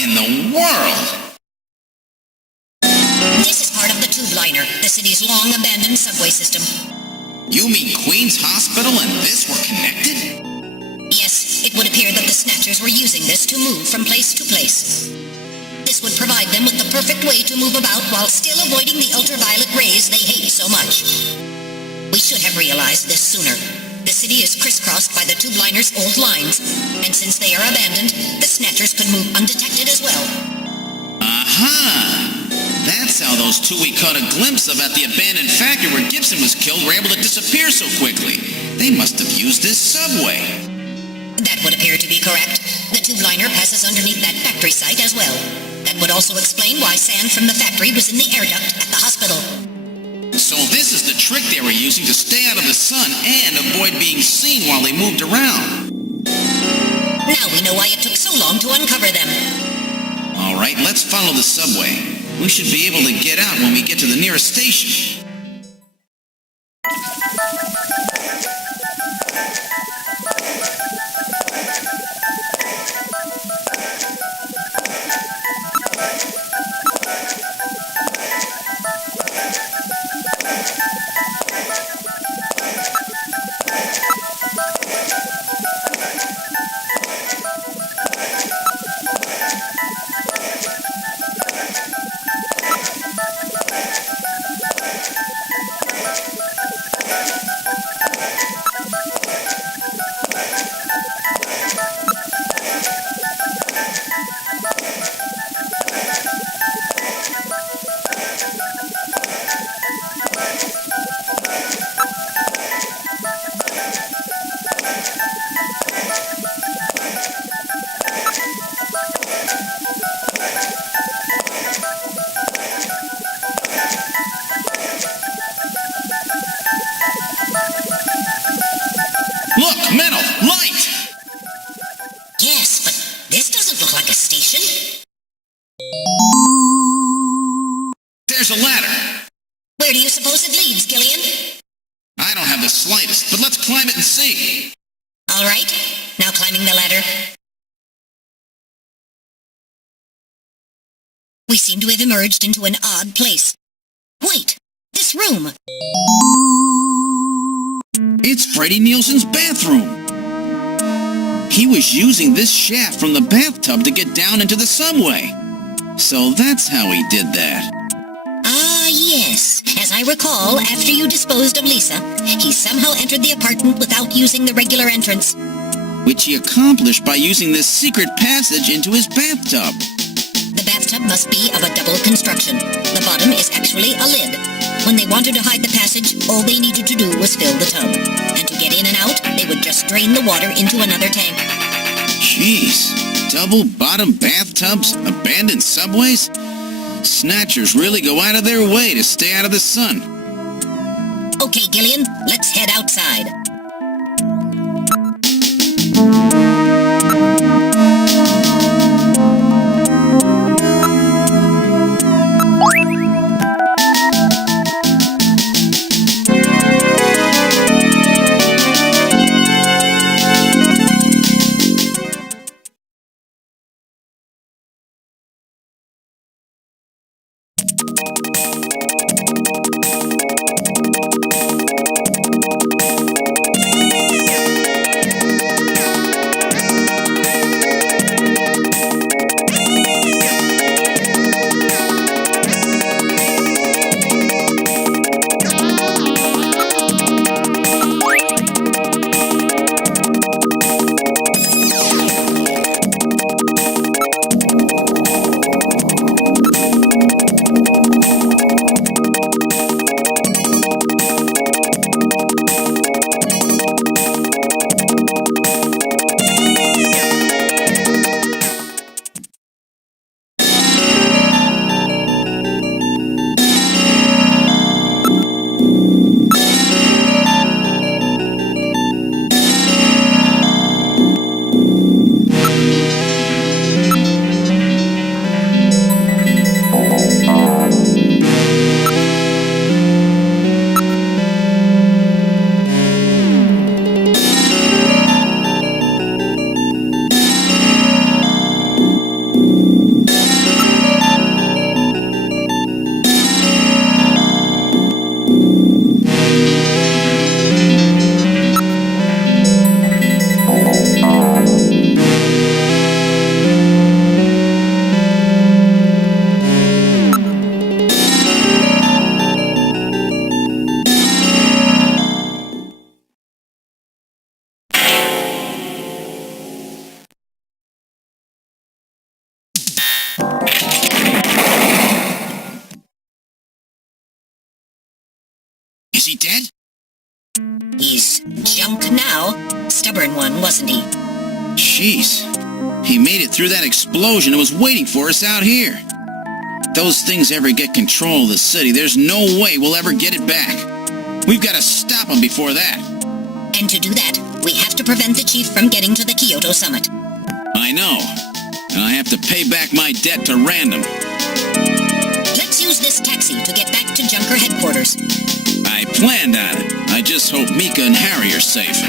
in the world? This is part of the tube liner, the city's long-abandoned subway system. You mean Queen's Hospital and this were connected? Yes, it would appear that the Snatchers were using this to move from place to place. This would provide them with the perfect way to move about while still avoiding the ultraviolet rays they hate so much. We should have realized this sooner. The city is crisscrossed by the tube liner's old lines, and since they are abandoned, the Snatchers could move undetected as well. Aha! That's how those two we caught a glimpse of at the abandoned factory where Gibson was killed were able to disappear so quickly. They must have used this subway. That would appear to be correct. The tube liner passes underneath that factory site as well. That would also explain why sand from the factory was in the air duct at the hospital. So this is the trick they were using to stay out of the sun and avoid being seen while they moved around. Now we know why it took so long to uncover them. All right, let's follow the subway. We should be able to get out when we get to the nearest station. Look, metal! Light! Yes, but this doesn't look like a station. There's a ladder! Where do you suppose it leads, Gillian? I don't have the slightest, but let's climb it and see. All right, now climbing the ladder. We seem to have emerged into an odd place. Wait, this room! It's Freddie Nielsen's bathroom. He was using this shaft from the bathtub to get down into the subway. So that's how he did that. Ah, yes. As I recall, after you disposed of Lisa, he somehow entered the apartment without using the regular entrance. Which he accomplished by using this secret passage into his bathtub. The bathtub must be of a double construction. The bottom is actually a lid. When they wanted to hide the passage, all they needed to do was fill the tub. And to get in and out, they would just drain the water into another tank. Jeez, double-bottom bathtubs, abandoned subways? Snatchers really go out of their way to stay out of the sun. Okay, Gillian, let's head outside. he dead? He's junk now. Stubborn one, wasn't he? Jeez. He made it through that explosion and was waiting for us out here. If those things ever get control of the city, there's no way we'll ever get it back. We've got to stop them before that. And to do that, we have to prevent the chief from getting to the Kyoto summit. I know. And I have to pay back my debt to Random. Let's use this taxi to get back to Junker headquarters. I planned on it. I just hope Mika and Harry are safe.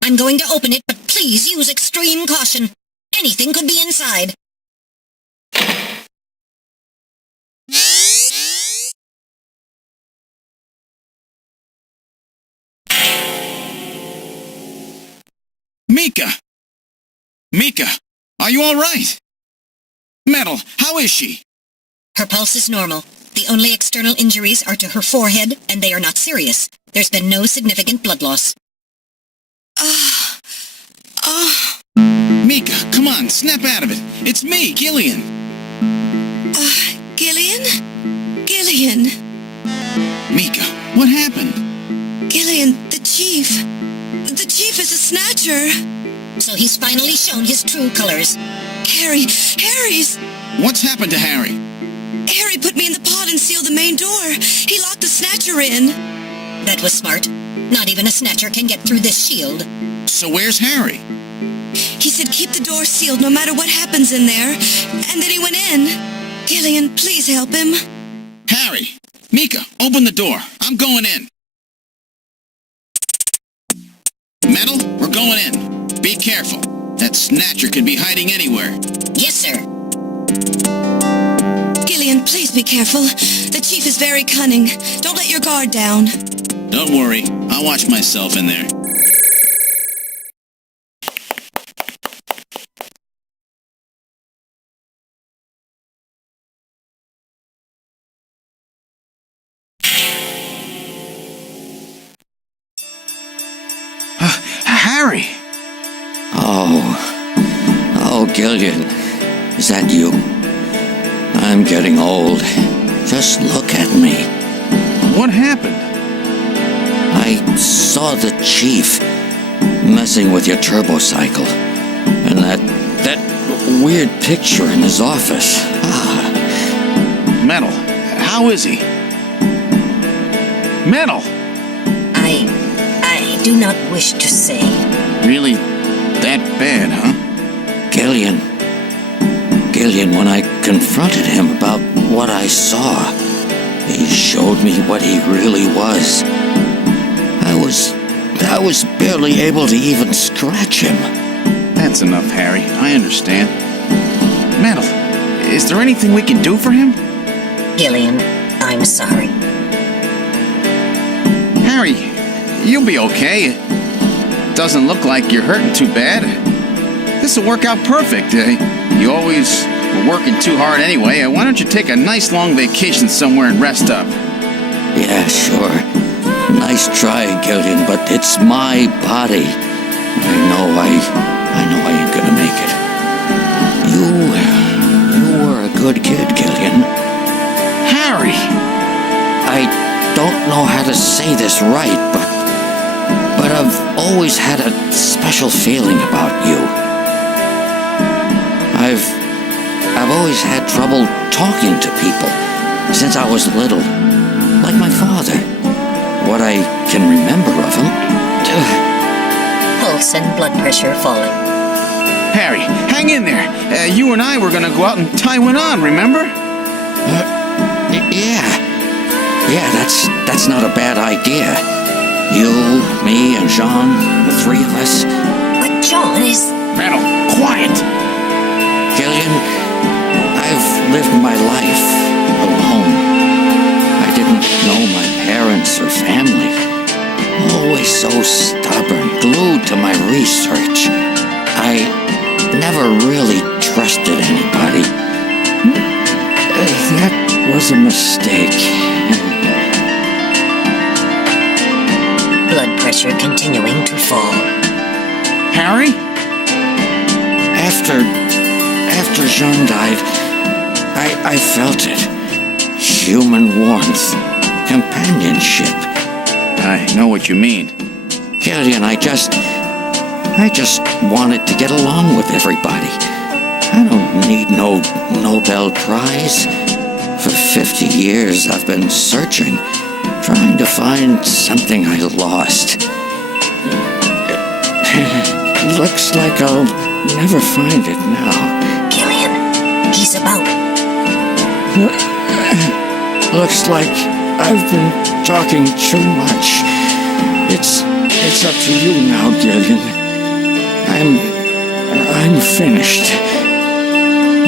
I'm going to open it, but please use extreme caution. Anything could be inside. Mika! Mika, are you all right? Metal, how is she? Her pulse is normal. The only external injuries are to her forehead, and they are not serious. There's been no significant blood loss. Mika, come on, snap out of it. It's me, Gillian. Gillian? Gillian. Mika, what happened? Gillian, the chief. The chief is a snatcher. So he's finally shown his true colors. Harry's... What's happened to Harry? Harry put me in the pod and sealed the main door. He locked the snatcher in. That was smart. Not even a snatcher can get through this shield. So where's Harry? He said keep the door sealed no matter what happens in there. And then he went in. Gillian, please help him. Harry! Mika, open the door. I'm going in. Metal, we're going in. Be careful. That snatcher could be hiding anywhere. Yes, sir. Gillian, please be careful. The chief is very cunning. Don't let your guard down. Don't worry. I'll watch myself in there. Harry! Oh, Gillian, is that you? I'm getting old. Just look at me. What happened? I saw the chief messing with your turbocycle, and that weird picture in his office. Metal, how is he? Metal! I do not wish to say. Really that bad, huh? Gillian, when I confronted him about what I saw, He showed me what he really was. I was barely able to even scratch him. That's enough, Harry. I understand. Metal, is there anything we can do for him? Gillian, I'm sorry. Harry, you'll be okay. Doesn't look like you're hurting too bad. This'll work out perfect. You always were working too hard anyway. Why don't you take a nice long vacation somewhere and rest up? Yeah, sure. Nice try, Gillian, but it's my body. I know I ain't gonna make it. You were a good kid, Gillian. Harry! I don't know how to say this right, but I've always had a special feeling about you. I've always had trouble talking to people since I was little, like my father. What I can remember of him. Pulse and blood pressure falling. Harry, hang in there. You and I were gonna go out and tie one on, remember? Yeah, that's not a bad idea. You, me, and Jean, the three of us. But John is... Metal, quiet! Gillian, I've lived my life alone. I didn't know my parents or family. Always so stubborn, glued to my research. I never really trusted anybody. That was a mistake. Blood pressure continuing to fall. Harry? After Jean died, I felt it. Human warmth, companionship. I know what you mean. Gillian, I just wanted to get along with everybody. I don't need no Nobel Prize. For 50 years, I've been searching, trying to find something I lost. Looks like I'll never find it now. Gillian, he's about... Looks like I've been talking too much. It's up to you now, Gillian. I'm finished.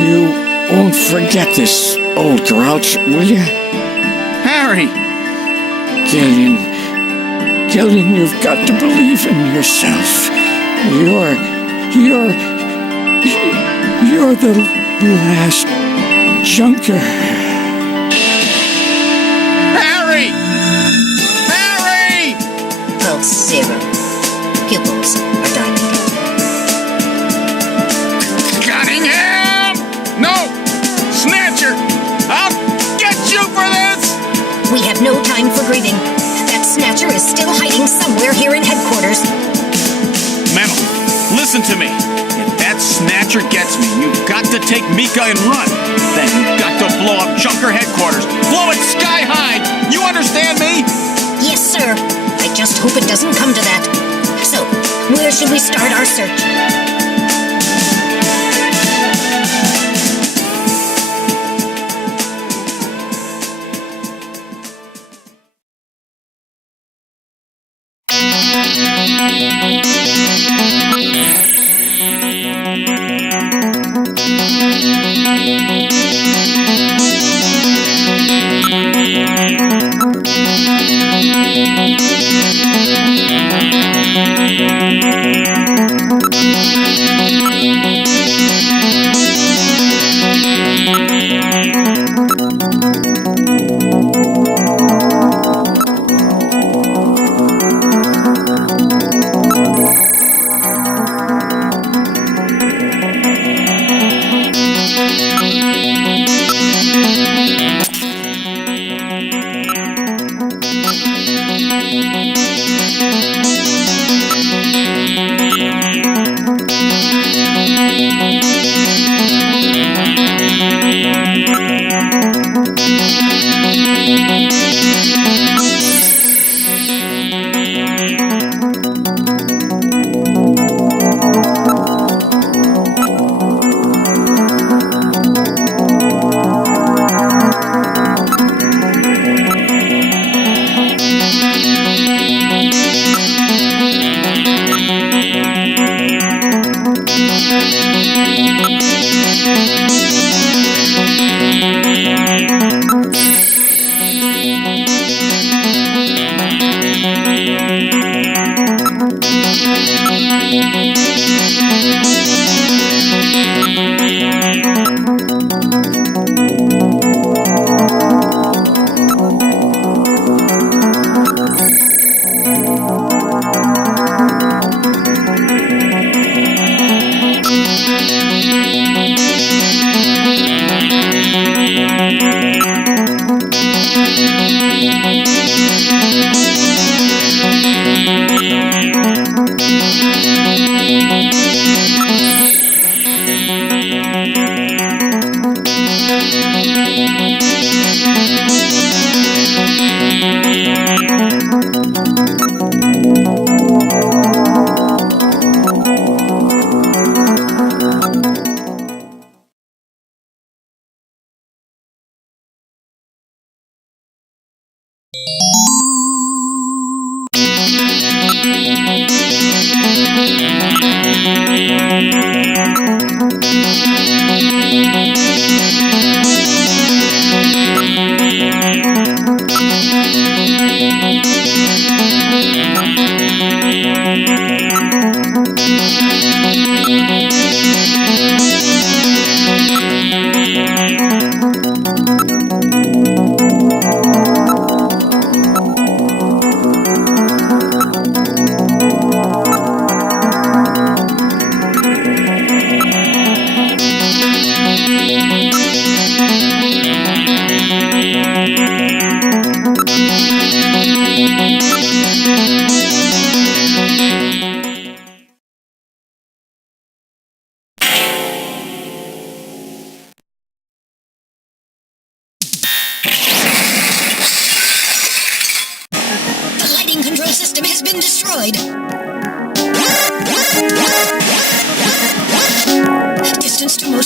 You won't forget this old grouch, will you? Harry! Gillian, you've got to believe in yourself. You're the last junker. Harry! Harry! Pulse 0. Pupils are dilated. Cunningham! No! Snatcher! I'll get you for this! We have no time for grieving. That Snatcher is still hiding somewhere here in headquarters. Metal, listen to me. If that Snatcher gets me, you've got to take Mika and run. Then you've got to blow up Junker headquarters. Blow it sky high! You understand me? Yes, sir. I just hope it doesn't come to that. So, where should we start our search?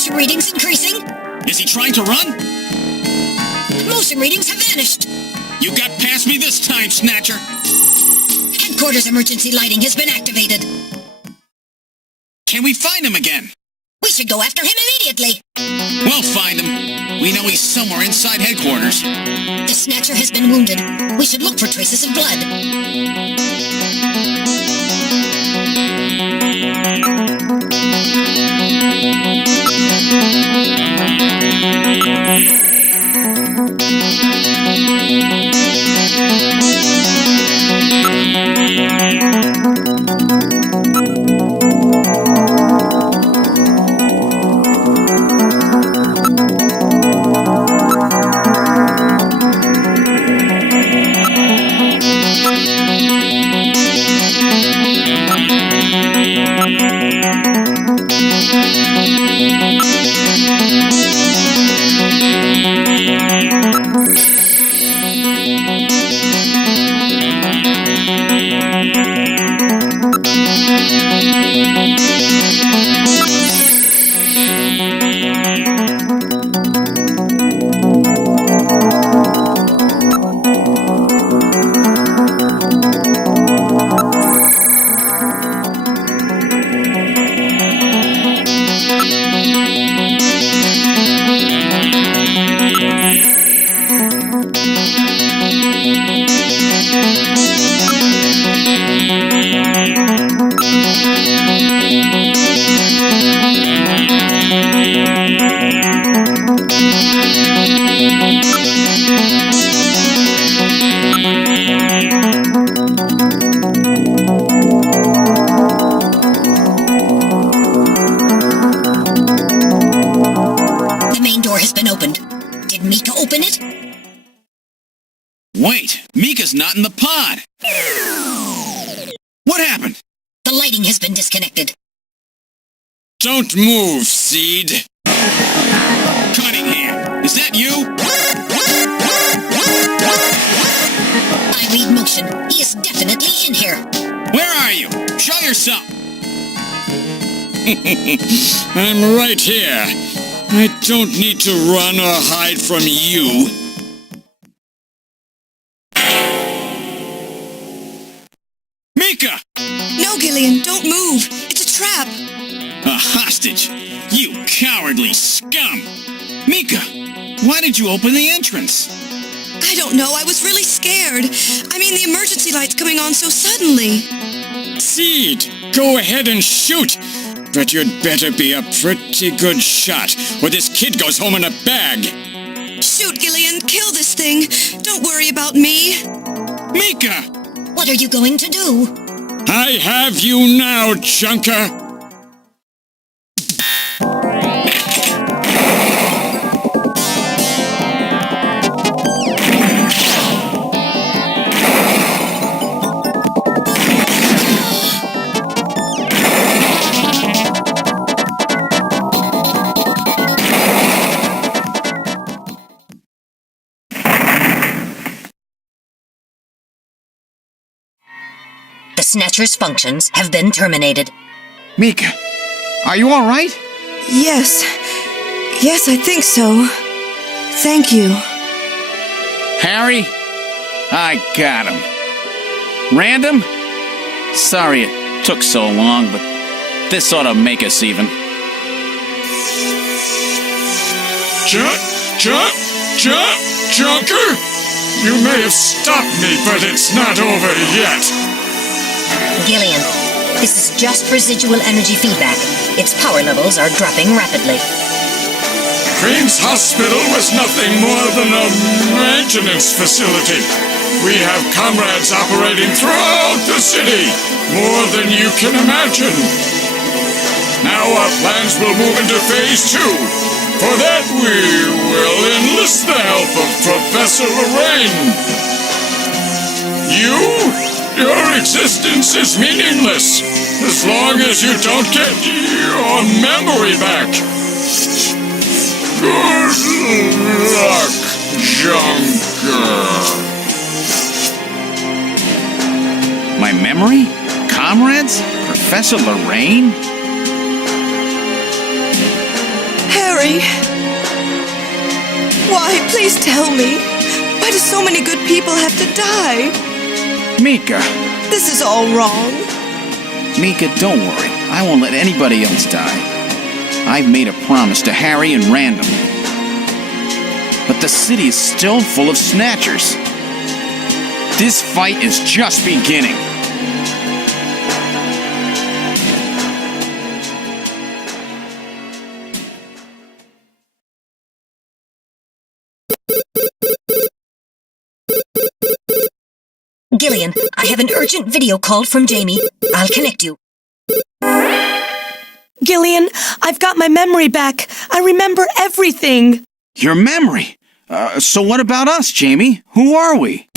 motion readings increasing. Is he trying to run? Motion readings have vanished. You got past me this time, Snatcher. Headquarters emergency lighting has been activated. Can we find him again? We should go after him immediately. We'll find him. We know he's somewhere inside headquarters. The Snatcher has been wounded. We should look for traces of blood. The main door has been opened. Did Mika open it? Wait, Mika's not in the pod. What happened? The lighting has been disconnected. Don't move, Seed. Cunningham, is that you? I read motion. He is definitely in here. Where are you? Show yourself. I'm right here. I don't need to run or hide from you. Mika! No, Gillian, don't move. It's a trap. A hostage! You cowardly scum! Mika, why did you open the entrance? I don't know. I was really scared. I mean, the emergency light's coming on so suddenly. Seed, go ahead and shoot! But you'd better be a pretty good shot, or this kid goes home in a bag! Shoot, Gillian. Kill this thing. Don't worry about me. Mika! What are you going to do? I have you now, Junker! The Snatcher's functions have been terminated. Mika, are you all right? Yes. Yes, I think so. Thank you. Harry? I got him. Random? Sorry it took so long, but this ought to make us even. Junker? You may have stopped me, but it's not over yet. Gillian, this is just residual energy feedback. Its power levels are dropping rapidly. Cream's hospital was nothing more than a maintenance facility. We have comrades operating throughout the city, more than you can imagine. Now our plans will move into phase 2. For that, we will enlist the help of Professor Lorraine. Your existence is meaningless as long as you don't get your memory back. Good luck, Junker. My memory? Comrades? Professor Lorraine? sorry. Why? Please tell me. Why do so many good people have to die? Mika. This is all wrong. Mika, don't worry. I won't let anybody else die. I've made a promise to Harry and Random. But the city is still full of Snatchers. This fight is just beginning. Gillian, I have an urgent video call from Jamie. I'll connect you. Gillian, I've got my memory back. I remember everything. Your memory? So what about us, Jamie? Who are we?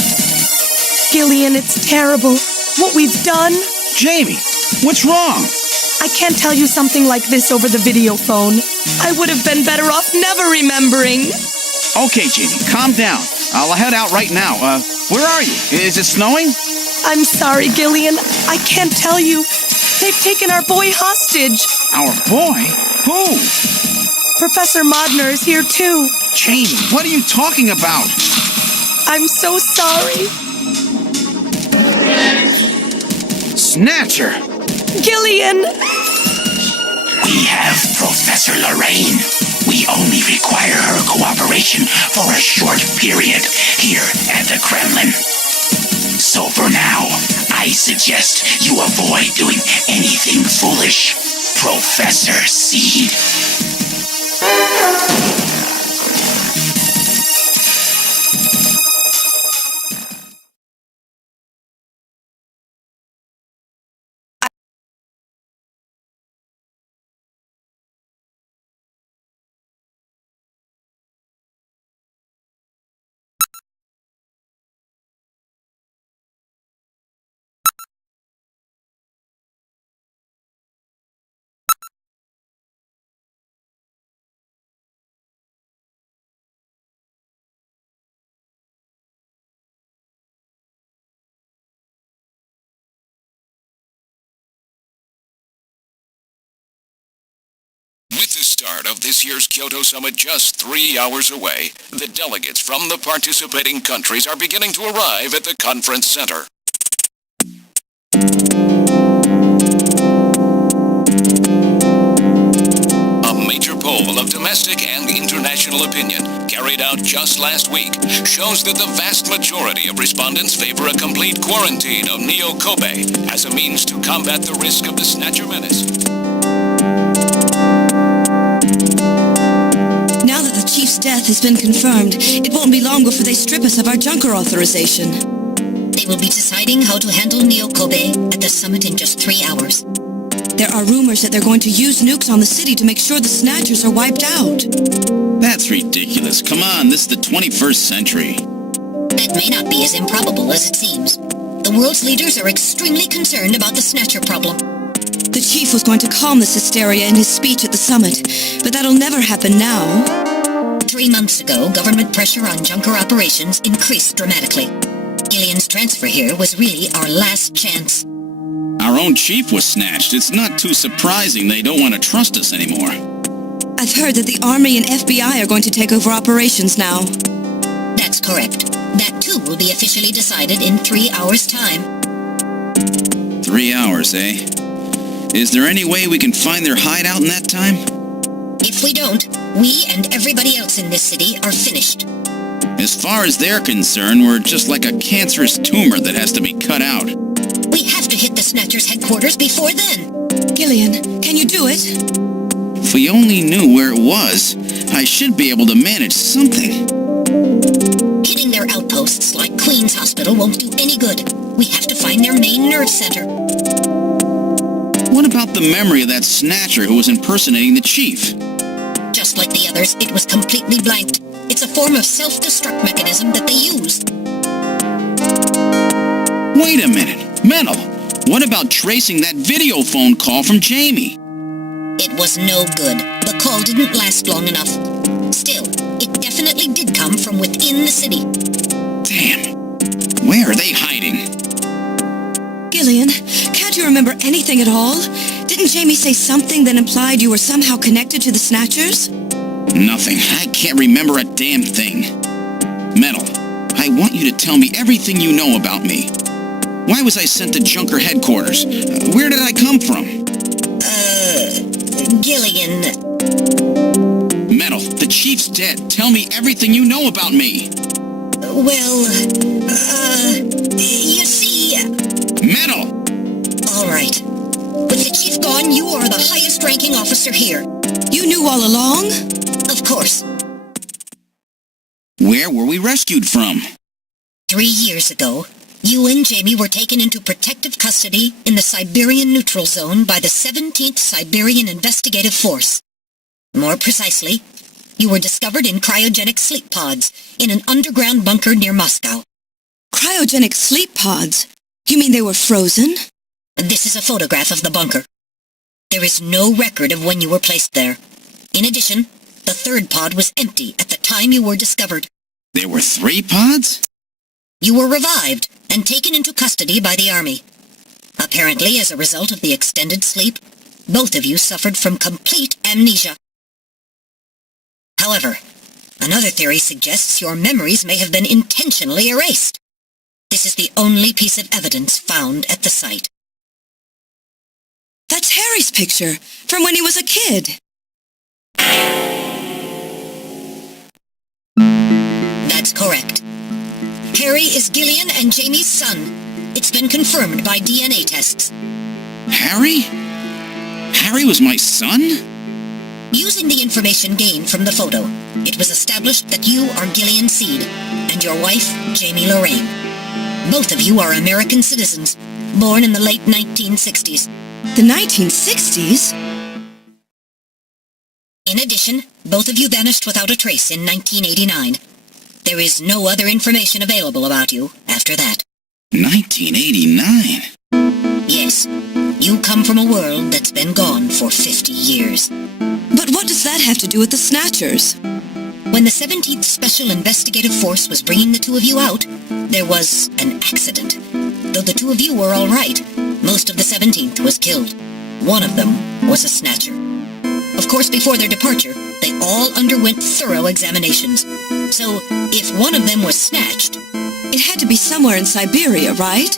Gillian, it's terrible. What we've done. Jamie, what's wrong? I can't tell you something like this over the video phone. I would have been better off never remembering. Okay, Jamie, calm down. I'll head out right now. Where are you? Is it snowing? I'm sorry, Gillian. I can't tell you. They've taken our boy hostage. Our boy? Who? Professor Modner is here too. Jamie, what are you talking about? I'm so sorry. Snatcher! Gillian! We have Professor Lorraine. We only require her cooperation for a short period here at the Kremlin. So for now, I suggest you avoid doing anything foolish, Professor Seed. With the start of this year's Kyoto Summit just 3 hours away, the delegates from the participating countries are beginning to arrive at the conference center. A major poll of domestic and international opinion, carried out just last week, shows that the vast majority of respondents favor a complete quarantine of Neo Kobe as a means to combat the risk of the Snatcher menace. Now that the Chief's death has been confirmed, it won't be long before they strip us of our Junker authorization. They will be deciding how to handle Neo Kobe at the summit in just 3 hours. There are rumors that they're going to use nukes on the city to make sure the Snatchers are wiped out. That's ridiculous. Come on, this is the 21st century. That may not be as improbable as it seems. The world's leaders are extremely concerned about the Snatcher problem. The Chief was going to calm this hysteria in his speech at the summit, but that'll never happen now. 3 months ago, government pressure on Junker operations increased dramatically. Gillian's transfer here was really our last chance. Our own chief was snatched. It's not too surprising they don't want to trust us anymore. I've heard that the Army and FBI are going to take over operations now. That's correct. That too will be officially decided in 3 hours' time. 3 hours, eh? Is there any way we can find their hideout in that time? If we don't, we and everybody else in this city are finished. As far as they're concerned, we're just like a cancerous tumor that has to be cut out. We have to hit the Snatchers' headquarters before then. Gillian, can you do it? If we only knew where it was, I should be able to manage something. Hitting their outposts like Queen's Hospital won't do any good. We have to find their main nerve center. What about the memory of that Snatcher who was impersonating the chief? Just like the others, it was completely blanked. It's a form of self-destruct mechanism that they use. Wait a minute. Mental. What about tracing that video phone call from Jamie? It was no good. The call didn't last long enough. Still, it definitely did come from within the city. Damn. Where are they hiding? Gillian, can't you remember anything at all? Didn't Jamie say something that implied you were somehow connected to the Snatchers? Nothing. I can't remember a damn thing. Metal, I want you to tell me everything you know about me. Why was I sent to Junker headquarters? Where did I come from? Gillian. Metal, the chief's dead. Tell me everything you know about me. Well, you see... Metal! All right. With the chief gone, you are the highest-ranking officer here. You knew all along? Of course. Where were we rescued from? 3 years ago, you and Jamie were taken into protective custody in the Siberian Neutral Zone by the 17th Siberian Investigative Force. More precisely, you were discovered in cryogenic sleep pods in an underground bunker near Moscow. Cryogenic sleep pods? You mean they were frozen? This is a photograph of the bunker. There is no record of when you were placed there. In addition, the third pod was empty at the time you were discovered. There were 3 pods? You were revived and taken into custody by the army. Apparently, as a result of the extended sleep, both of you suffered from complete amnesia. However, another theory suggests your memories may have been intentionally erased. This is the only piece of evidence found at the site. That's Harry's picture, from when he was a kid. That's correct. Harry is Gillian and Jamie's son. It's been confirmed by DNA tests. Harry? Harry was my son? Using the information gained from the photo, it was established that you are Gillian Seed and your wife, Jamie Lorraine. Both of you are American citizens, born in the late 1960s. The 1960s? In addition, both of you vanished without a trace in 1989. There is no other information available about you after that. 1989? Yes, you come from a world that's been gone for 50 years. But what does that have to do with the Snatchers? When the 17th Special Investigative Force was bringing the two of you out, there was an accident. Though the two of you were all right, most of the 17th was killed. One of them was a Snatcher. Of course, before their departure, they all underwent thorough examinations. So, if one of them was snatched... It had to be somewhere in Siberia, right?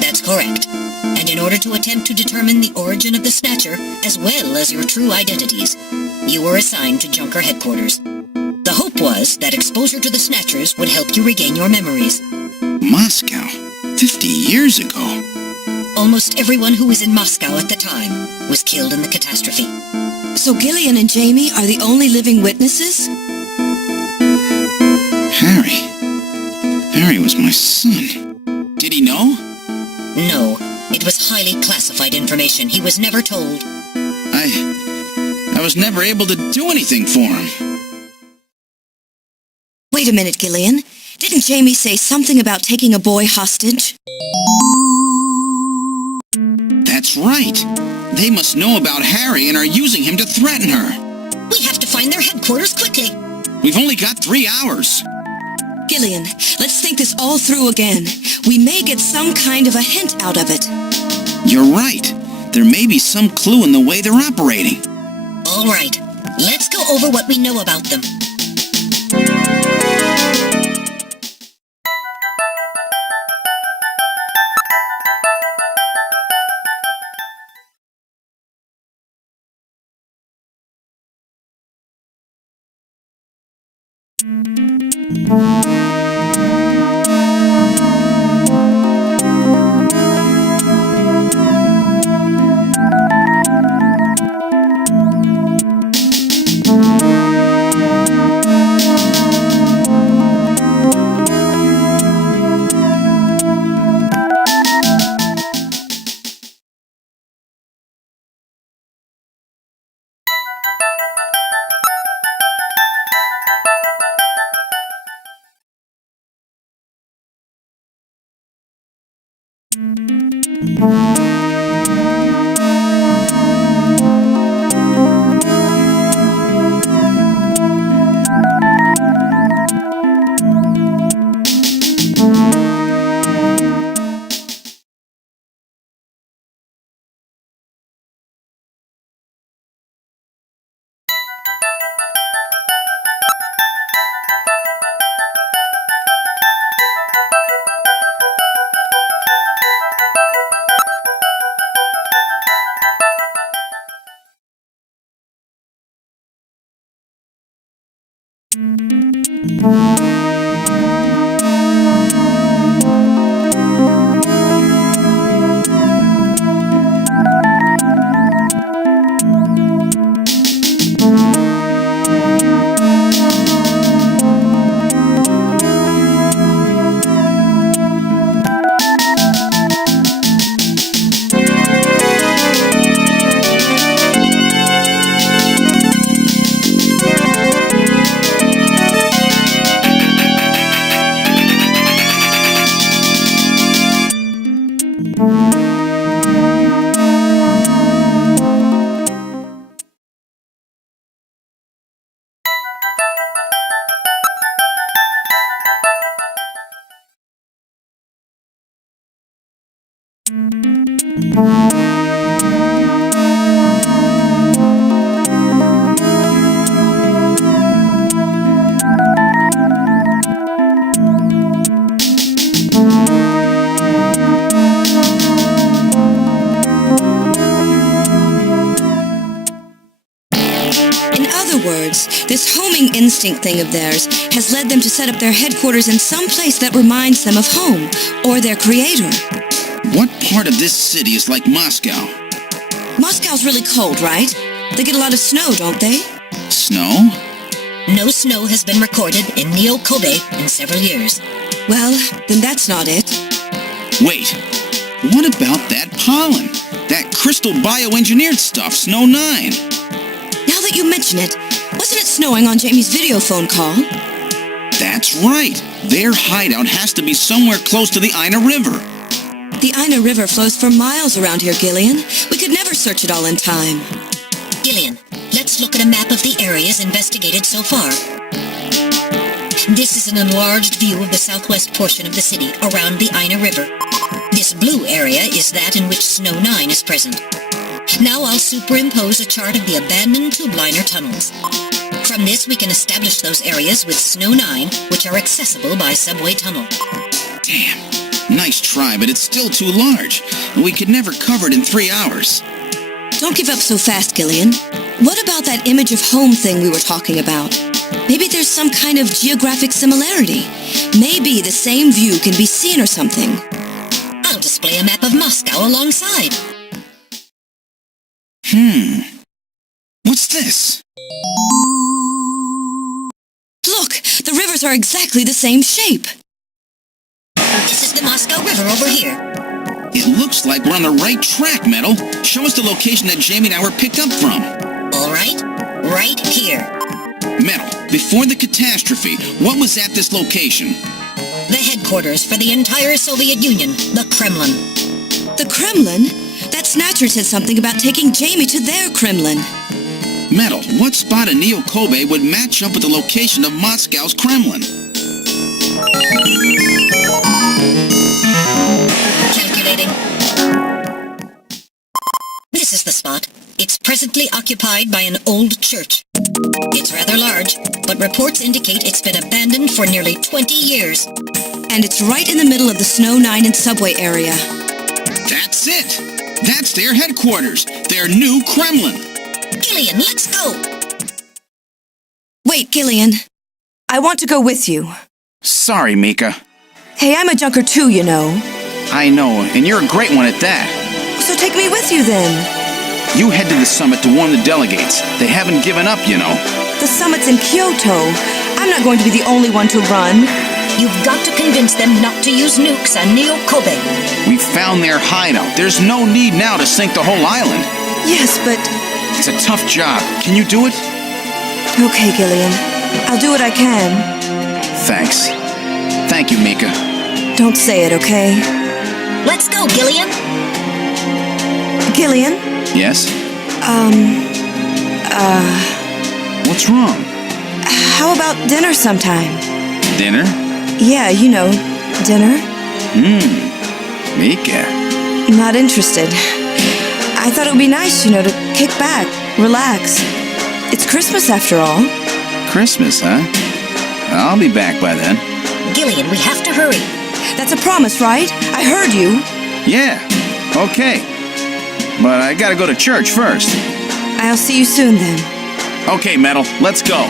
That's correct. And in order to attempt to determine the origin of the Snatcher, as well as your true identities, you were assigned to Junker headquarters. The hope was that exposure to the Snatchers would help you regain your memories. Moscow? 50 years ago? Almost everyone who was in Moscow at the time was killed in the catastrophe. So Gillian and Jamie are the only living witnesses? Harry. Harry was my son. Did he know? No, it was highly classified information. He was never told. I was never able to do anything for him. Wait a minute, Gillian. Didn't Jamie say something about taking a boy hostage? That's right. They must know about Harry and are using him to threaten her. We have to find their headquarters quickly. We've only got 3 hours. Gillian, let's think this all through again. We may get some kind of a hint out of it. You're right. There may be some clue in the way they're operating. All right, let's go over what we know about them. This homing instinct thing of theirs has led them to set up their headquarters in some place that reminds them of home, or their creator. What part of this city is like Moscow? Moscow's really cold, right? They get a lot of snow, don't they? Snow? No snow has been recorded in Neo Kobe in several years. Well, then that's not it. Wait, what about that pollen? That crystal bioengineered stuff, Snow 9? Now that you mention it, wasn't it snowing on Jamie's video phone call? That's right. Their hideout has to be somewhere close to the Ina River. The Ina River flows for miles around here, Gillian. We could never search it all in time. Gillian, let's look at a map of the areas investigated so far. This is an enlarged view of the southwest portion of the city around the Ina River. This blue area is that in which Snow 9 is present. Now I'll superimpose a chart of the abandoned tube liner tunnels. From this, we can establish those areas with Snow 9, which are accessible by subway tunnel. Damn. Nice try, but it's still too large. We could never cover it in 3 hours. Don't give up so fast, Gillian. What about that image of home thing we were talking about? Maybe there's some kind of geographic similarity. Maybe the same view can be seen or something. I'll display a map of Moscow alongside. What's this? Look, the rivers are exactly the same shape. This is the Moscow River over here. It looks like we're on the right track, Metal. Show us the location that Jamie and I were picked up from. All right, right here. Metal, before the catastrophe, what was at this location? The headquarters for the entire Soviet Union, the Kremlin. The Kremlin? That Snatcher said something about taking Jamie to their Kremlin. Metal, what spot in Neo Kobe would match up with the location of Moscow's Kremlin? Calculating. This is the spot. It's presently occupied by an old church. It's rather large, but reports indicate it's been abandoned for nearly 20 years. And it's right in the middle of the Snow 9 and subway area. That's it! That's their headquarters, their new Kremlin. Gillian, let's go! Wait, Gillian. I want to go with you. Sorry, Mika. Hey, I'm a junker too, you know. I know, and you're a great one at that. So take me with you then. You head to the summit to warn the delegates. They haven't given up, you know. The summit's in Kyoto. I'm not going to be the only one to run. You've got to convince them not to use nukes on Neo Kobe. We found their hideout. There's no need now to sink the whole island. Yes, but... It's a tough job. Can you do it? Okay, Gillian. I'll do what I can. Thanks. Thank you, Mika. Don't say it, okay? Let's go, Gillian. Gillian? Yes? What's wrong? How about dinner sometime? Dinner? Yeah, you know, dinner. Mika. Not interested. I thought it would be nice, you know, to kick back, relax. It's Christmas after all. Christmas, huh? I'll be back by then. Gillian, we have to hurry. That's a promise, right? I heard you. Yeah, okay. But I gotta go to church first. I'll see you soon then. Okay, Metal, let's go.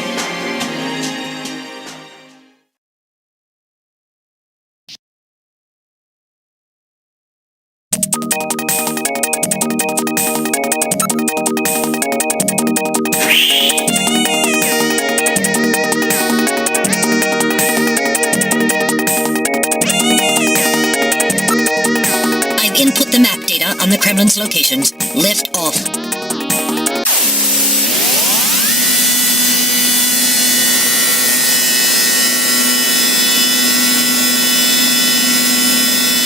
Kremlin's locations. Lift off.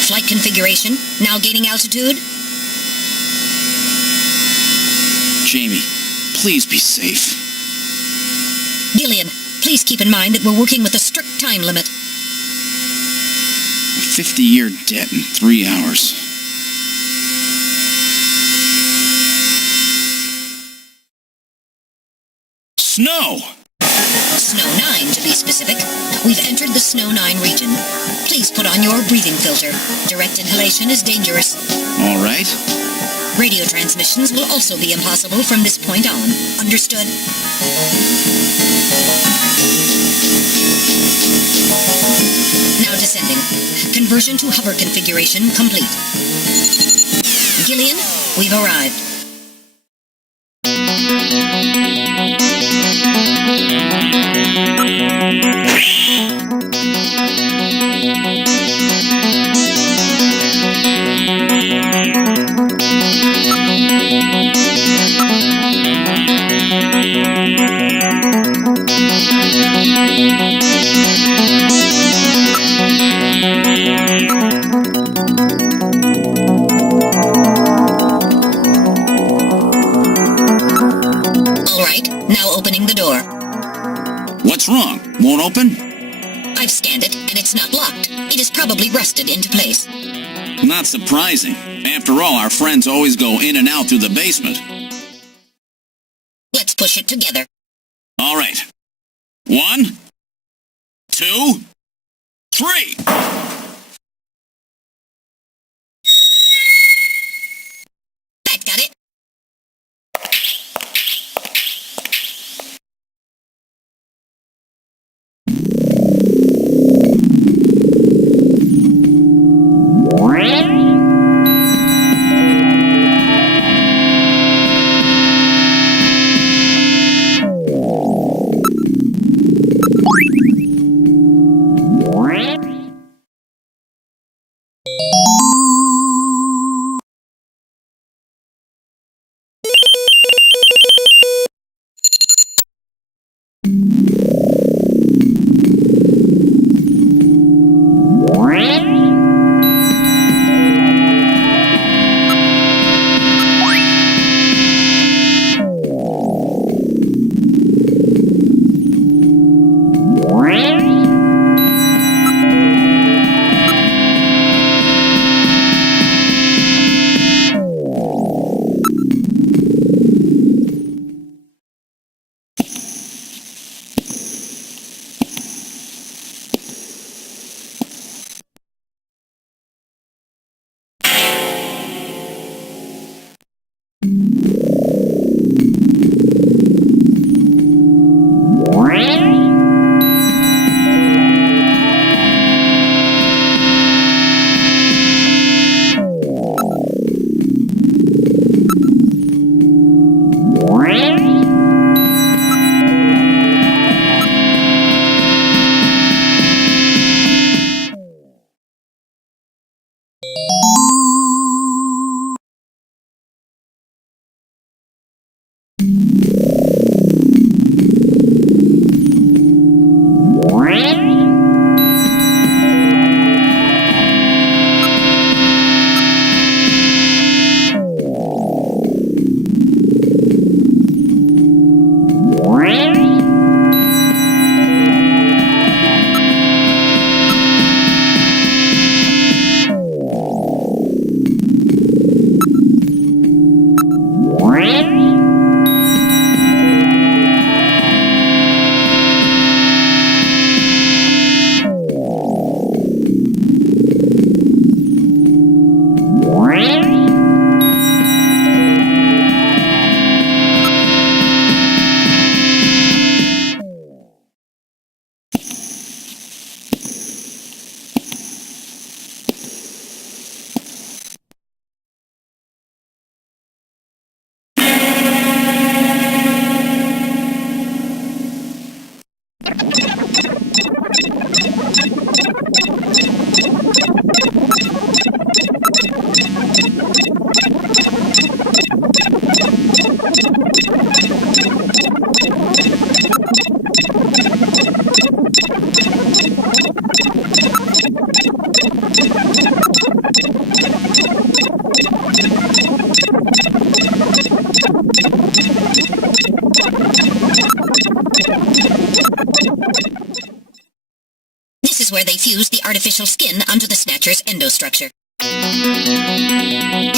Flight configuration. Now gaining altitude. Jamie, please be safe. Gillian, please keep in mind that we're working with a strict time limit. A 50-year debt in 3 hours. Snow! Snow 9, to be specific. We've entered the Snow 9 region. Please put on your breathing filter. Direct inhalation is dangerous. All right. Radio transmissions will also be impossible from this point on. Understood? Now descending. Conversion to hover configuration complete. Gillian, we've arrived. What's wrong? Won't open? I've scanned it, and it's not locked. It is probably rusted into place. Not surprising. After all, our friends always go in and out through the basement. Let's push it together. All right. 1, 2, 3! That got it. where they fuse the artificial skin onto the Snatcher's endostructure.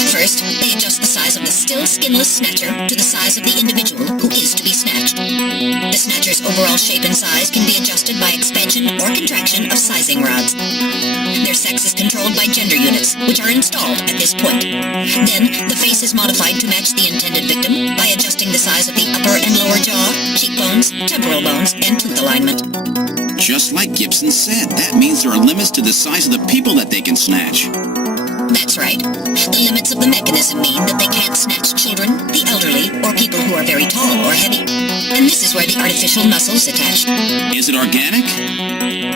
First, they adjust the size of the still skinless Snatcher to the size of the individual who is to be snatched. The Snatcher's overall shape and size can be adjusted by expansion or contraction of sizing rods. Their sex is controlled by gender units, which are installed at this point. Then, the face is modified to match the intended victim by adjusting the size of the upper and lower jaw, cheekbones, temporal bones, and tooth alignment. Just like Gibson said, that means there are limits to the size of the people that they can snatch. That's right. The limits of the mechanism mean that they can't snatch children, the elderly, or people who are very tall or heavy. And this is where the artificial muscles attach. Is it organic?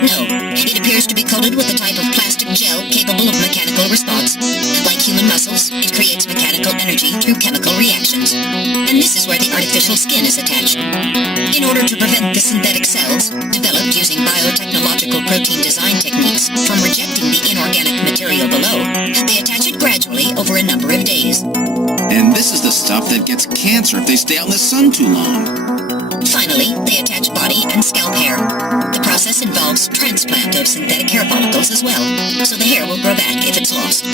No. It appears to be coated with a type of plastic gel capable of mechanical response. Like human muscles, it creates mechanical energy through chemical reactions. And this is where the artificial skin is attached. In order to prevent the synthetic cells, developed using biotechnological protein design techniques, from rejecting the inorganic material below, they attach it gradually over a number of days. And this is the stuff that gets cancer if they stay out in the sun too long. Finally, they attach body and scalp hair. The process involves transplant of synthetic hair follicles as well, so the hair will grow back if it's lost.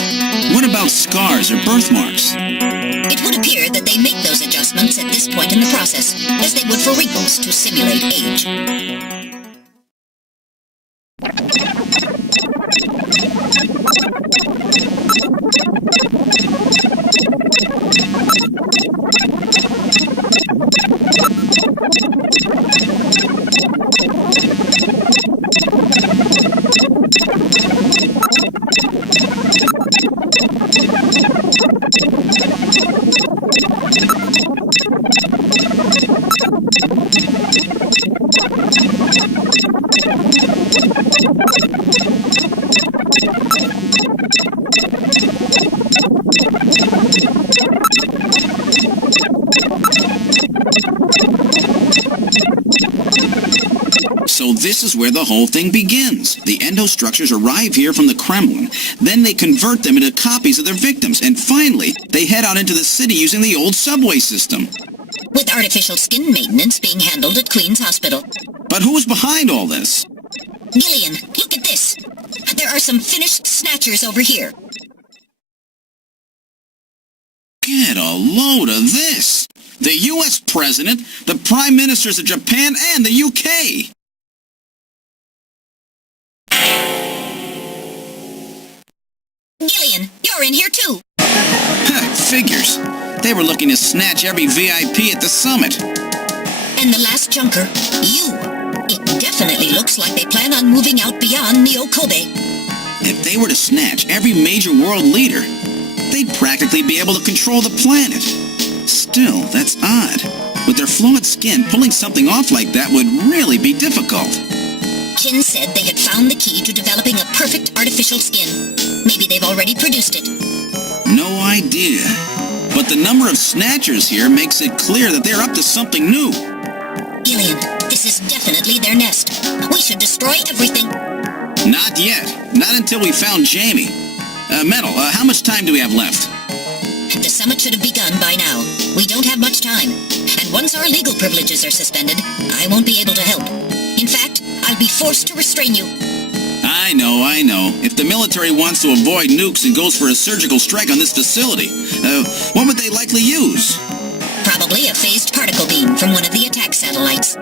What about scars or birthmarks? It would appear that they make those adjustments at this point in the process, as they would for wrinkles to simulate age. So this is where the whole thing begins. The endostructures arrive here from the Kremlin. Then they convert them into copies of their victims. And finally, they head out into the city using the old subway system. With artificial skin maintenance being handled at Queen's Hospital. But who is behind all this? Gillian, look at this. There are some finished snatchers over here. Get a load of this. The U.S. President, the Prime Ministers of Japan, and the U.K. Gillian, you're in here too. Figures. They were looking to snatch every VIP at the summit. And the last junker, you. It definitely looks like they plan on moving out beyond Neo-Kobe. If they were to snatch every major world leader, they'd practically be able to control the planet. Still, that's odd. With their flawed skin, pulling something off like that would really be difficult. Jin said they had found the key to developing a perfect artificial skin. Maybe they've already produced it. No idea. But the number of snatchers here makes it clear that they're up to something new. Gillian, this is definitely their nest. We should destroy everything. Not yet. Not until we found Jamie. Metal, how much time do we have left? The summit should have begun by now. We don't have much time. And once our legal privileges are suspended, I won't be able to help. In fact, I'll be forced to restrain you. I know. If the military wants to avoid nukes and goes for a surgical strike on this facility, what would they likely use? Probably a phased particle beam from one of the attack satellites.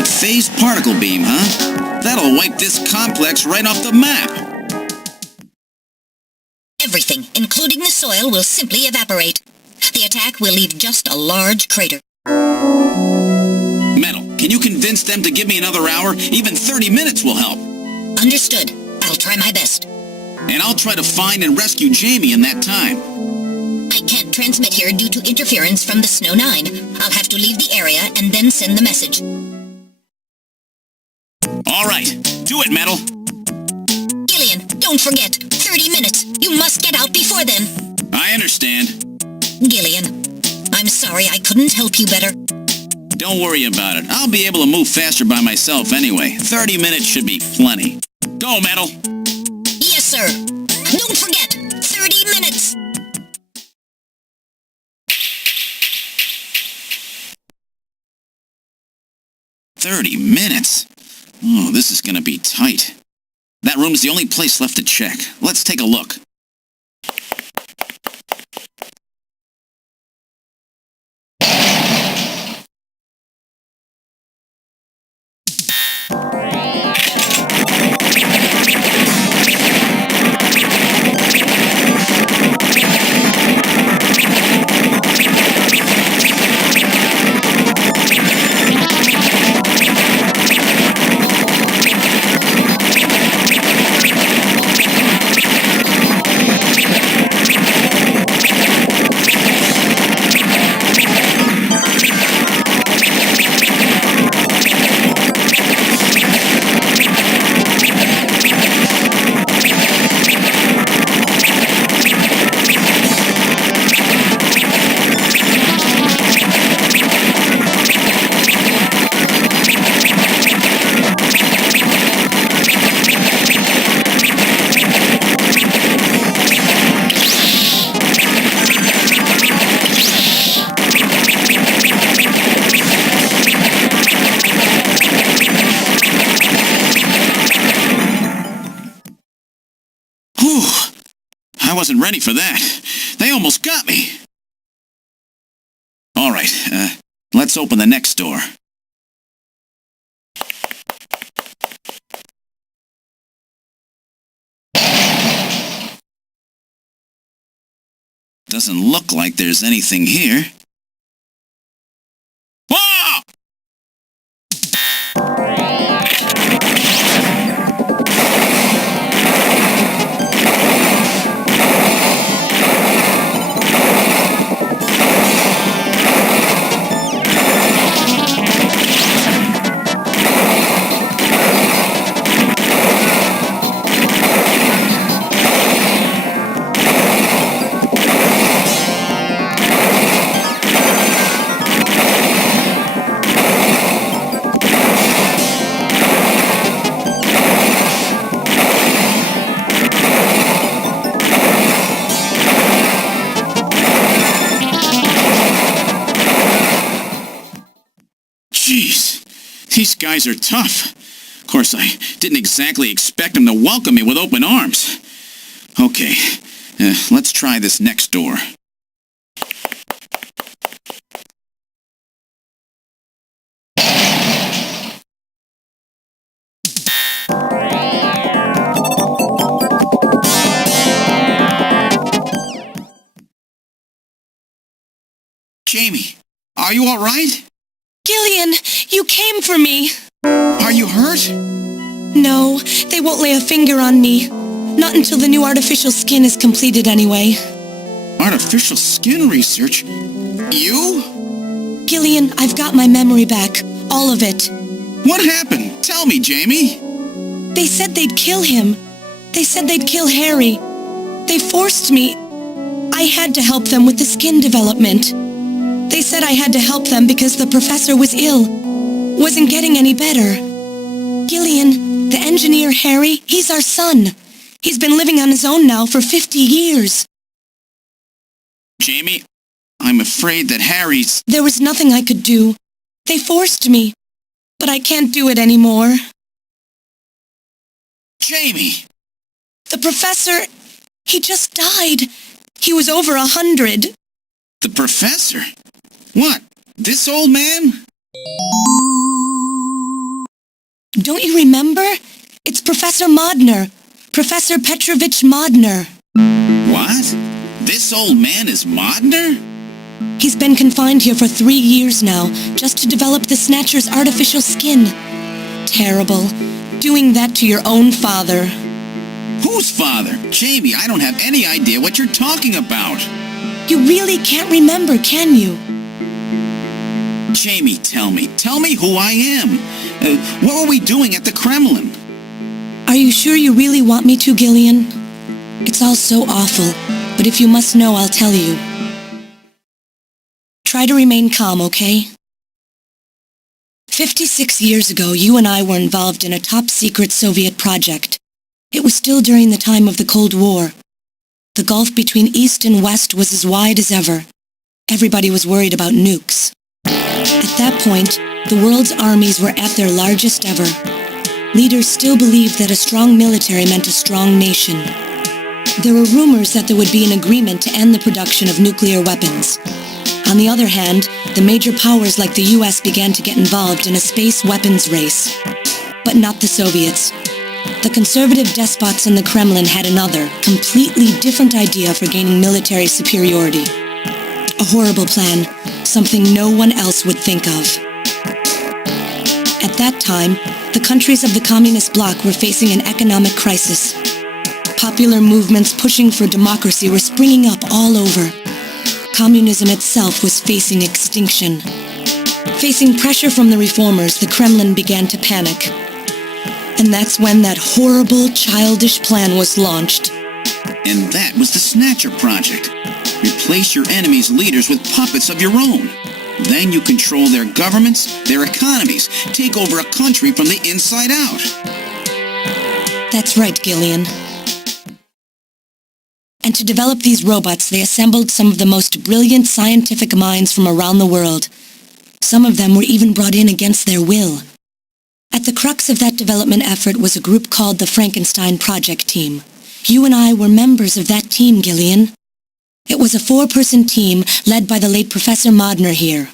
A phased particle beam, huh? That'll wipe this complex right off the map. Everything, including the soil, will simply evaporate. The attack will leave just a large crater. Metal, can you convince them to give me another hour? Even 30 minutes will help. Understood. I'll try my best. And I'll try to find and rescue Jamie in that time. I can't transmit here due to interference from the Snow 9. I'll have to leave the area and then send the message. All right. Do it, Metal. Gillian, don't forget. 30 minutes. You must get out before then. I understand. Gillian, I'm sorry I couldn't help you better. Don't worry about it. I'll be able to move faster by myself anyway. 30 minutes should be plenty. Go, Metal. Yes, sir. Don't forget. 30 minutes. "30 minutes? Oh, this is gonna be tight. That room's the only place left to check. Let's take a look. I wasn't ready for that. They almost got me. All right, let's open the next door. Doesn't look like there's anything here. Whoa! Jeez, these guys are tough. Of course, I didn't exactly expect them to welcome me with open arms. Okay, let's try this next door. Jamie, are you all right? Gillian, you came for me. Are you hurt? No, they won't lay a finger on me. Not until the new artificial skin is completed anyway. Artificial skin research? You? Gillian, I've got my memory back. All of it. What happened? Tell me, Jamie. They said they'd kill him. They said they'd kill Harry. They forced me. I had to help them with the skin development. They said I had to help them because the professor was ill. Wasn't getting any better. Gillian, the engineer Harry, he's our son. He's been living on his own now for 50 years. Jamie, I'm afraid that Harry's... There was nothing I could do. They forced me. But I can't do it anymore. Jamie! The professor, he just died. He was over 100. The professor? What? This old man? Don't you remember? It's Professor Modner. Professor Petrovich Modner. What? This old man is Modner? He's been confined here for 3 years now, just to develop the Snatcher's artificial skin. Terrible. Doing that to your own father. Whose father? Jamie, I don't have any idea what you're talking about. You really can't remember, can you? Jamie, tell me. Tell me who I am. What were we doing at the Kremlin? Are you sure you really want me to, Gillian? It's all so awful, but if you must know, I'll tell you. Try to remain calm, okay? 56 years ago, you and I were involved in a top-secret Soviet project. It was still during the time of the Cold War. The gulf between East and West was as wide as ever. Everybody was worried about nukes. At that point, the world's armies were at their largest ever. leaders still believed that a strong military meant a strong nation. There were rumors that there would be an agreement to end the production of nuclear weapons. On the other hand, the major powers like the US began to get involved in a space weapons race. But not the Soviets. The conservative despots in the Kremlin had another, completely different idea for gaining military superiority. A horrible plan, something no one else would think of. At that time, the countries of the communist bloc were facing an economic crisis. Popular movements pushing for democracy were springing up all over. Communism itself was facing extinction. Facing pressure from the reformers, the Kremlin began to panic. And that's when that horrible, childish plan was launched. And that was the Snatcher Project. Replace your enemy's leaders with puppets of your own. Then you control their governments, their economies, take over a country from the inside out. That's right, Gillian. And to develop these robots, they assembled some of the most brilliant scientific minds from around the world. Some of them were even brought in against their will. At the crux of that development effort was a group called the Frankenstein Project Team. You and I were members of that team, Gillian. It was a 4-person team led by the late Professor Modner here.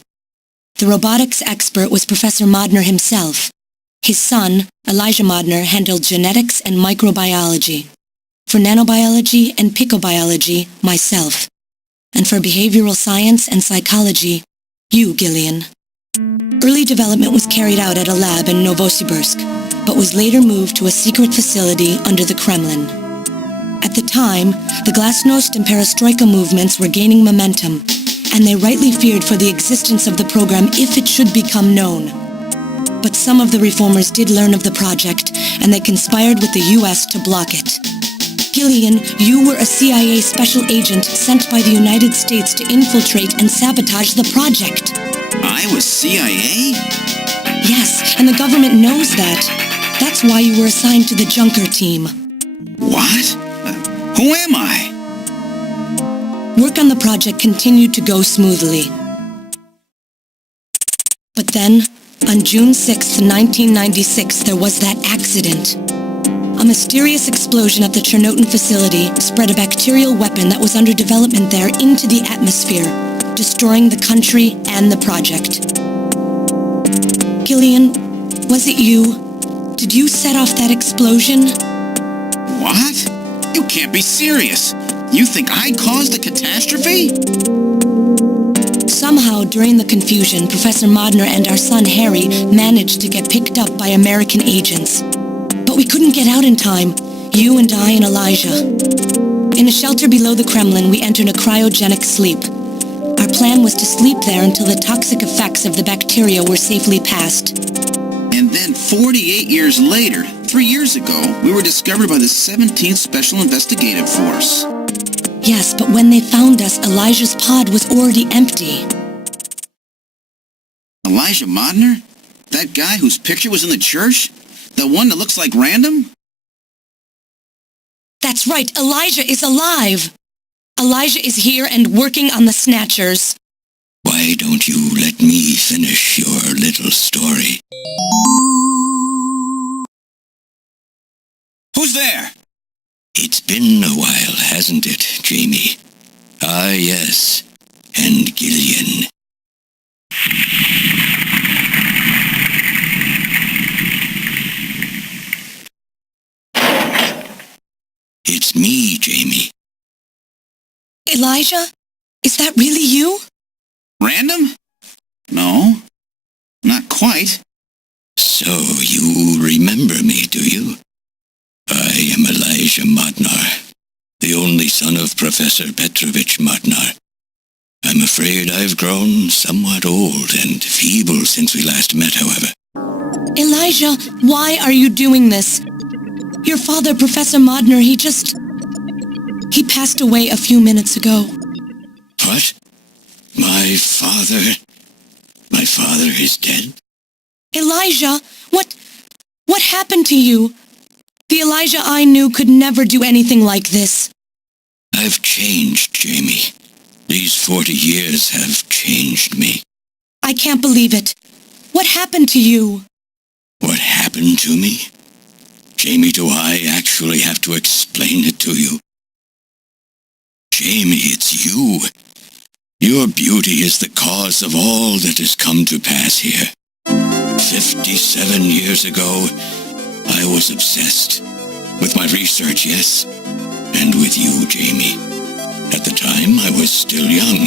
The robotics expert was Professor Modner himself. His son, Elijah Modner, handled genetics and microbiology. For nanobiology and picobiology, myself. And for behavioral science and psychology, you, Gillian. Early development was carried out at a lab in Novosibirsk, but was later moved to a secret facility under the Kremlin. At the time, the Glasnost and Perestroika movements were gaining momentum, and they rightly feared for the existence of the program if it should become known. But some of the reformers did learn of the project, and they conspired with the US to block it. Gillian, you were a CIA special agent sent by the United States to infiltrate and sabotage the project. I was CIA? Yes, and the government knows that. That's why you were assigned to the Junker team. What? Who am I? Work on the project continued to go smoothly. But then, on June 6, 1996, there was that accident. A mysterious explosion at the Chernobyl facility spread a bacterial weapon that was under development there into the atmosphere, destroying the country and the project. Gillian, was it you? Did you set off that explosion? What? You can't be serious. You think I caused the catastrophe? Somehow, during the confusion, Professor Modner and our son Harry managed to get picked up by American agents. But we couldn't get out in time, you and I and Elijah. In a shelter below the Kremlin, we entered a cryogenic sleep. Our plan was to sleep there until the toxic effects of the bacteria were safely passed. And then 48 years later, 3 years ago, we were discovered by the 17th Special Investigative Force. Yes, but when they found us, Elijah's pod was already empty. Elijah Modner? That guy whose picture was in the church? The one that looks like Random? That's right, Elijah is alive! Elijah is here and working on the Snatchers. Why don't you let me finish your little story? Who's there? It's been a while, hasn't it, Jamie? Ah, yes. And Gillian. It's me, Jamie. Elijah? Is that really you? Random? No, not quite. So you remember me, do you? I am Elijah Modnar, the only son of Professor Petrovich Modnar. I'm afraid I've grown somewhat old and feeble since we last met, however. Elijah, why are you doing this? Your father, Professor Modner, he passed away a few minutes ago. What? My father is dead? Elijah, what happened to you? The Elijah I knew could never do anything like this. I've changed, Jamie. These 40 years have changed me. I can't believe it. What happened to you? What happened to me? Jamie, do I actually have to explain it to you? Jamie, it's you. Your beauty is the cause of all that has come to pass here. 57 years ago, I was obsessed. With my research, yes. And with you, Jamie. At the time, I was still young,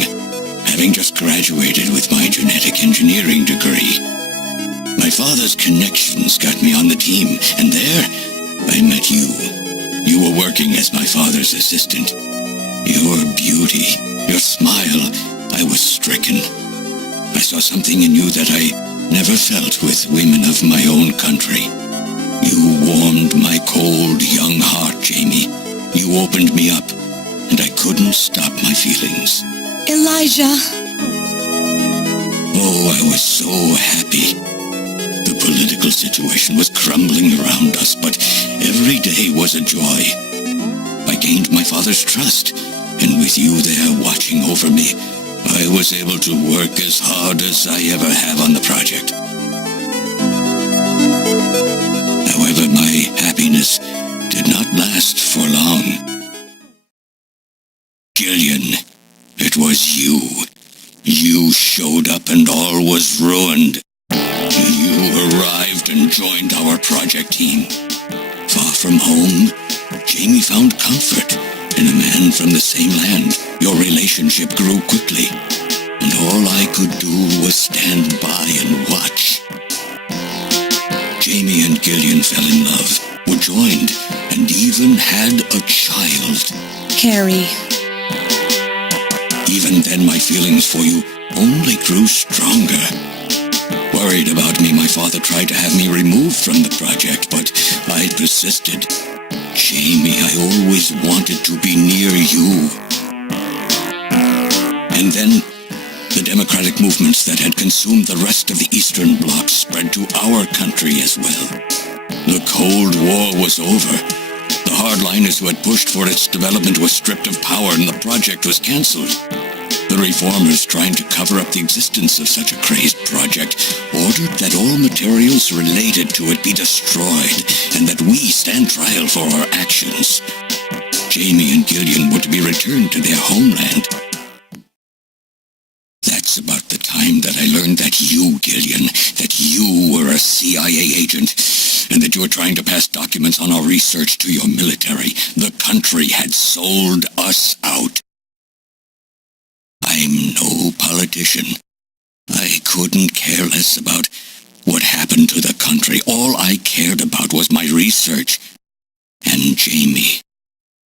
having just graduated with my genetic engineering degree. My father's connections got me on the team, and there, I met you. You were working as my father's assistant. Your beauty, your smile, I was stricken. I saw something in you that I never felt with women of my own country. You warmed my cold, young heart, Jamie. You opened me up, and I couldn't stop my feelings. Elijah. Oh, I was so happy. The political situation was crumbling around us, but every day was a joy. I gained my father's trust, and with you there watching over me, I was able to work as hard as I ever have on the project. However, my happiness did not last for long. Gillian, it was you. You showed up and all was ruined. You arrived and joined our project team. Far from home, Jamie found comfort in a man from the same land. Your relationship grew quickly, and all I could do was stand by and watch. Jamie and Gillian fell in love, were joined, and even had a child. Harry. Even then, my feelings for you only grew stronger. Worried about me, my father tried to have me removed from the project, but I persisted. Jamie, I always wanted to be near you. And then, the democratic movements that had consumed the rest of the Eastern Bloc spread to our country as well. The Cold War was over. The hardliners who had pushed for its development were stripped of power and the project was cancelled. The reformers, trying to cover up the existence of such a crazed project, ordered that all materials related to it be destroyed and that we stand trial for our actions. Jamie and Gillian were to be returned to their homeland. That's about the time that I learned that you, Gillian, that you were a CIA agent, and that you were trying to pass documents on our research to your military. The country had sold us out. I'm no politician. I couldn't care less about what happened to the country. All I cared about was my research and Jamie.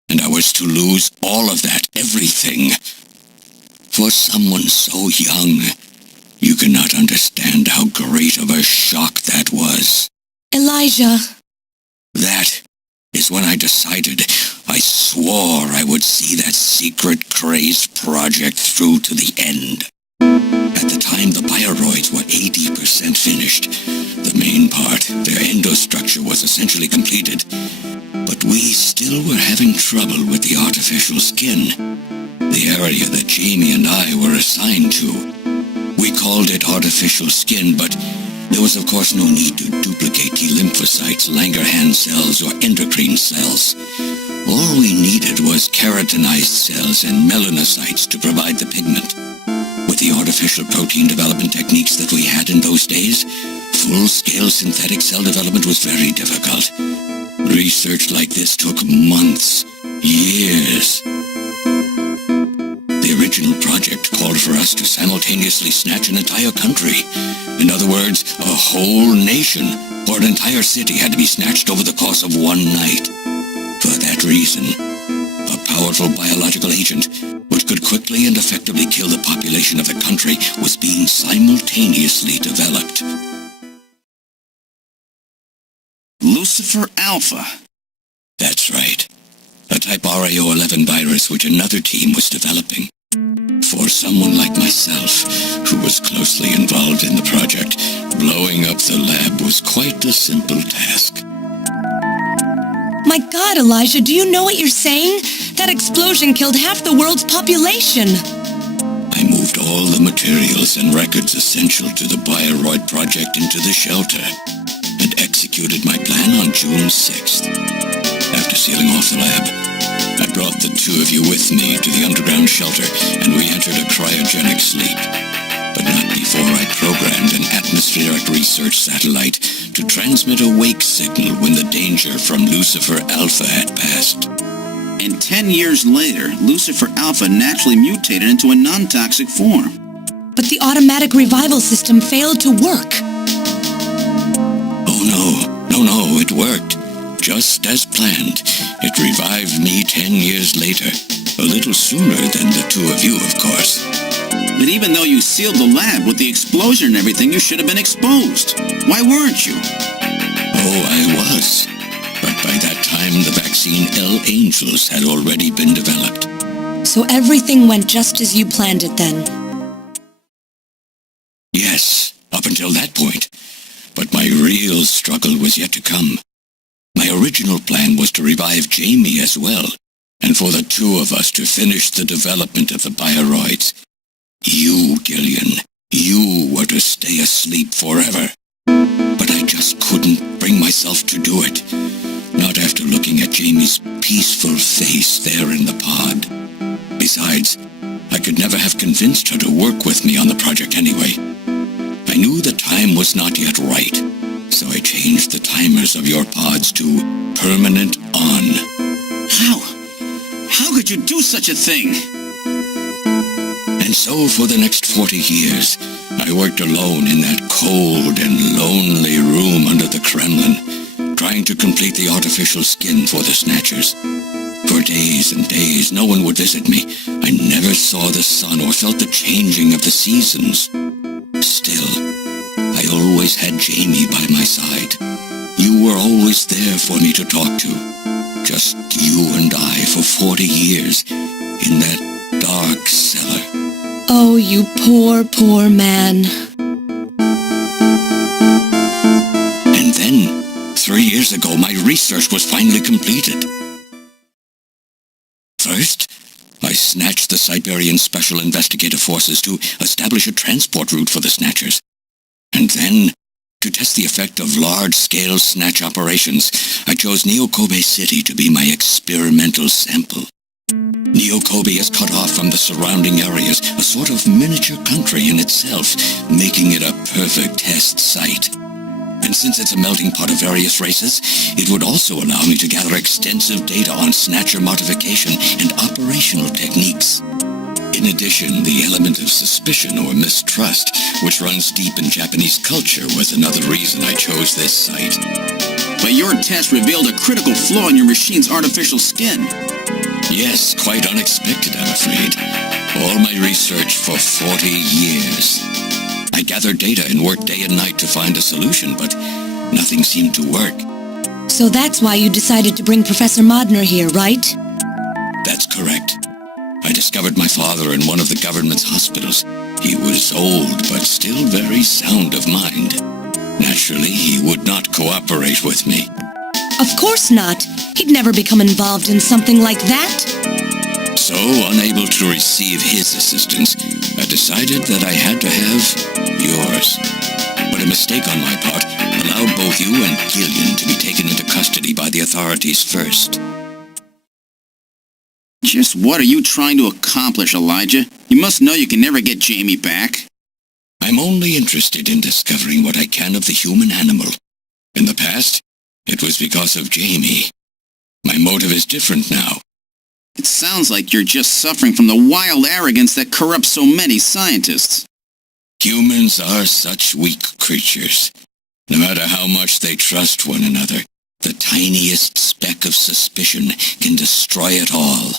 And I was to lose all of that, everything. For someone so young, you cannot understand how great of a shock that was. Elijah. That is when I decided. I swore I would see that secret crazed project through to the end. At the time, the bioroids were 80% finished. The main part, their endostructure, was essentially completed. But we still were having trouble with the artificial skin, the area that Jamie and I were assigned to. We called it artificial skin, but there was of course no need to duplicate T lymphocytes, Langerhans cells, or endocrine cells. All we needed was keratinized cells and melanocytes to provide the pigment. With the artificial protein development techniques that we had in those days, full-scale synthetic cell development was very difficult. Research like this took months, years. The original project called for us to simultaneously snatch an entire country. In other words, a whole nation, or an entire city, had to be snatched over the course of one night. For that reason, a powerful biological agent, which could quickly and effectively kill the population of the country, was being simultaneously developed. Lucifer Alpha. That's right. A type RAO11 virus which another team was developing. For someone like myself, who was closely involved in the project, blowing up the lab was quite a simple task. My God, Elijah, do you know what you're saying? That explosion killed half the world's population. I moved all the materials and records essential to the Bioroid project into the shelter. and executed my plan on June 6th. After sealing off the lab, I brought the two of you with me to the underground shelter, and we entered a cryogenic sleep. But not before I programmed an atmospheric research satellite to transmit a wake signal when the danger from Lucifer Alpha had passed. And 10 years later, Lucifer Alpha naturally mutated into a non-toxic form. But the automatic revival system failed to work. Oh no, it worked. Just as planned. It revived me 10 years later. A little sooner than the two of you, of course. But even though you sealed the lab with the explosion and everything, you should have been exposed. Why weren't you? Oh, I was. But by that time, the vaccine L Angels had already been developed. So everything went just as you planned it then. Yes, up until that point. But my real struggle was yet to come. My original plan was to revive Jamie as well, and for the two of us to finish the development of the bioroids. You, Gillian, you were to stay asleep forever. But I just couldn't bring myself to do it. Not after looking at Jamie's peaceful face there in the pod. Besides, I could never have convinced her to work with me on the project anyway. I knew the time was not yet right, so I changed the timers of your pods to permanent on. How? How could you do such a thing? And so for the next 40 years, I worked alone in that cold and lonely room under the Kremlin, trying to complete the artificial skin for the Snatchers. For days and days, no one would visit me. I never saw the sun or felt the changing of the seasons. Still, I always had Jamie by my side. You were always there for me to talk to. Just you and I for 40 years in that dark cellar. Oh, you poor, poor man. And then, 3 years ago, my research was finally completed. First, I snatched the Siberian Special Investigative Forces to establish a transport route for the Snatchers. And then, to test the effect of large-scale snatch operations, I chose Neo-Kobe City to be my experimental sample. Neo-Kobe is cut off from the surrounding areas, a sort of miniature country in itself, making it a perfect test site. And since it's a melting pot of various races, it would also allow me to gather extensive data on Snatcher modification and operational techniques. In addition, the element of suspicion or mistrust, which runs deep in Japanese culture, was another reason I chose this site. But your test revealed a critical flaw in your machine's artificial skin. Yes, quite unexpected, I'm afraid. All my research for 40 years. I gathered data and worked day and night to find a solution, but nothing seemed to work. So that's why you decided to bring Professor Modner here, right? That's correct. I discovered my father in one of the government's hospitals. He was old, but still very sound of mind. Naturally, he would not cooperate with me. Of course not. He'd never become involved in something like that. So, unable to receive his assistance, I decided that I had to have yours. But a mistake on my part allowed both you and Gillian to be taken into custody by the authorities first. Just what are you trying to accomplish, Elijah? You must know you can never get Jamie back. I'm only interested in discovering what I can of the human animal. In the past, it was because of Jamie. My motive is different now. It sounds like you're just suffering from the wild arrogance that corrupts so many scientists. Humans are such weak creatures. No matter how much they trust one another, the tiniest speck of suspicion can destroy it all.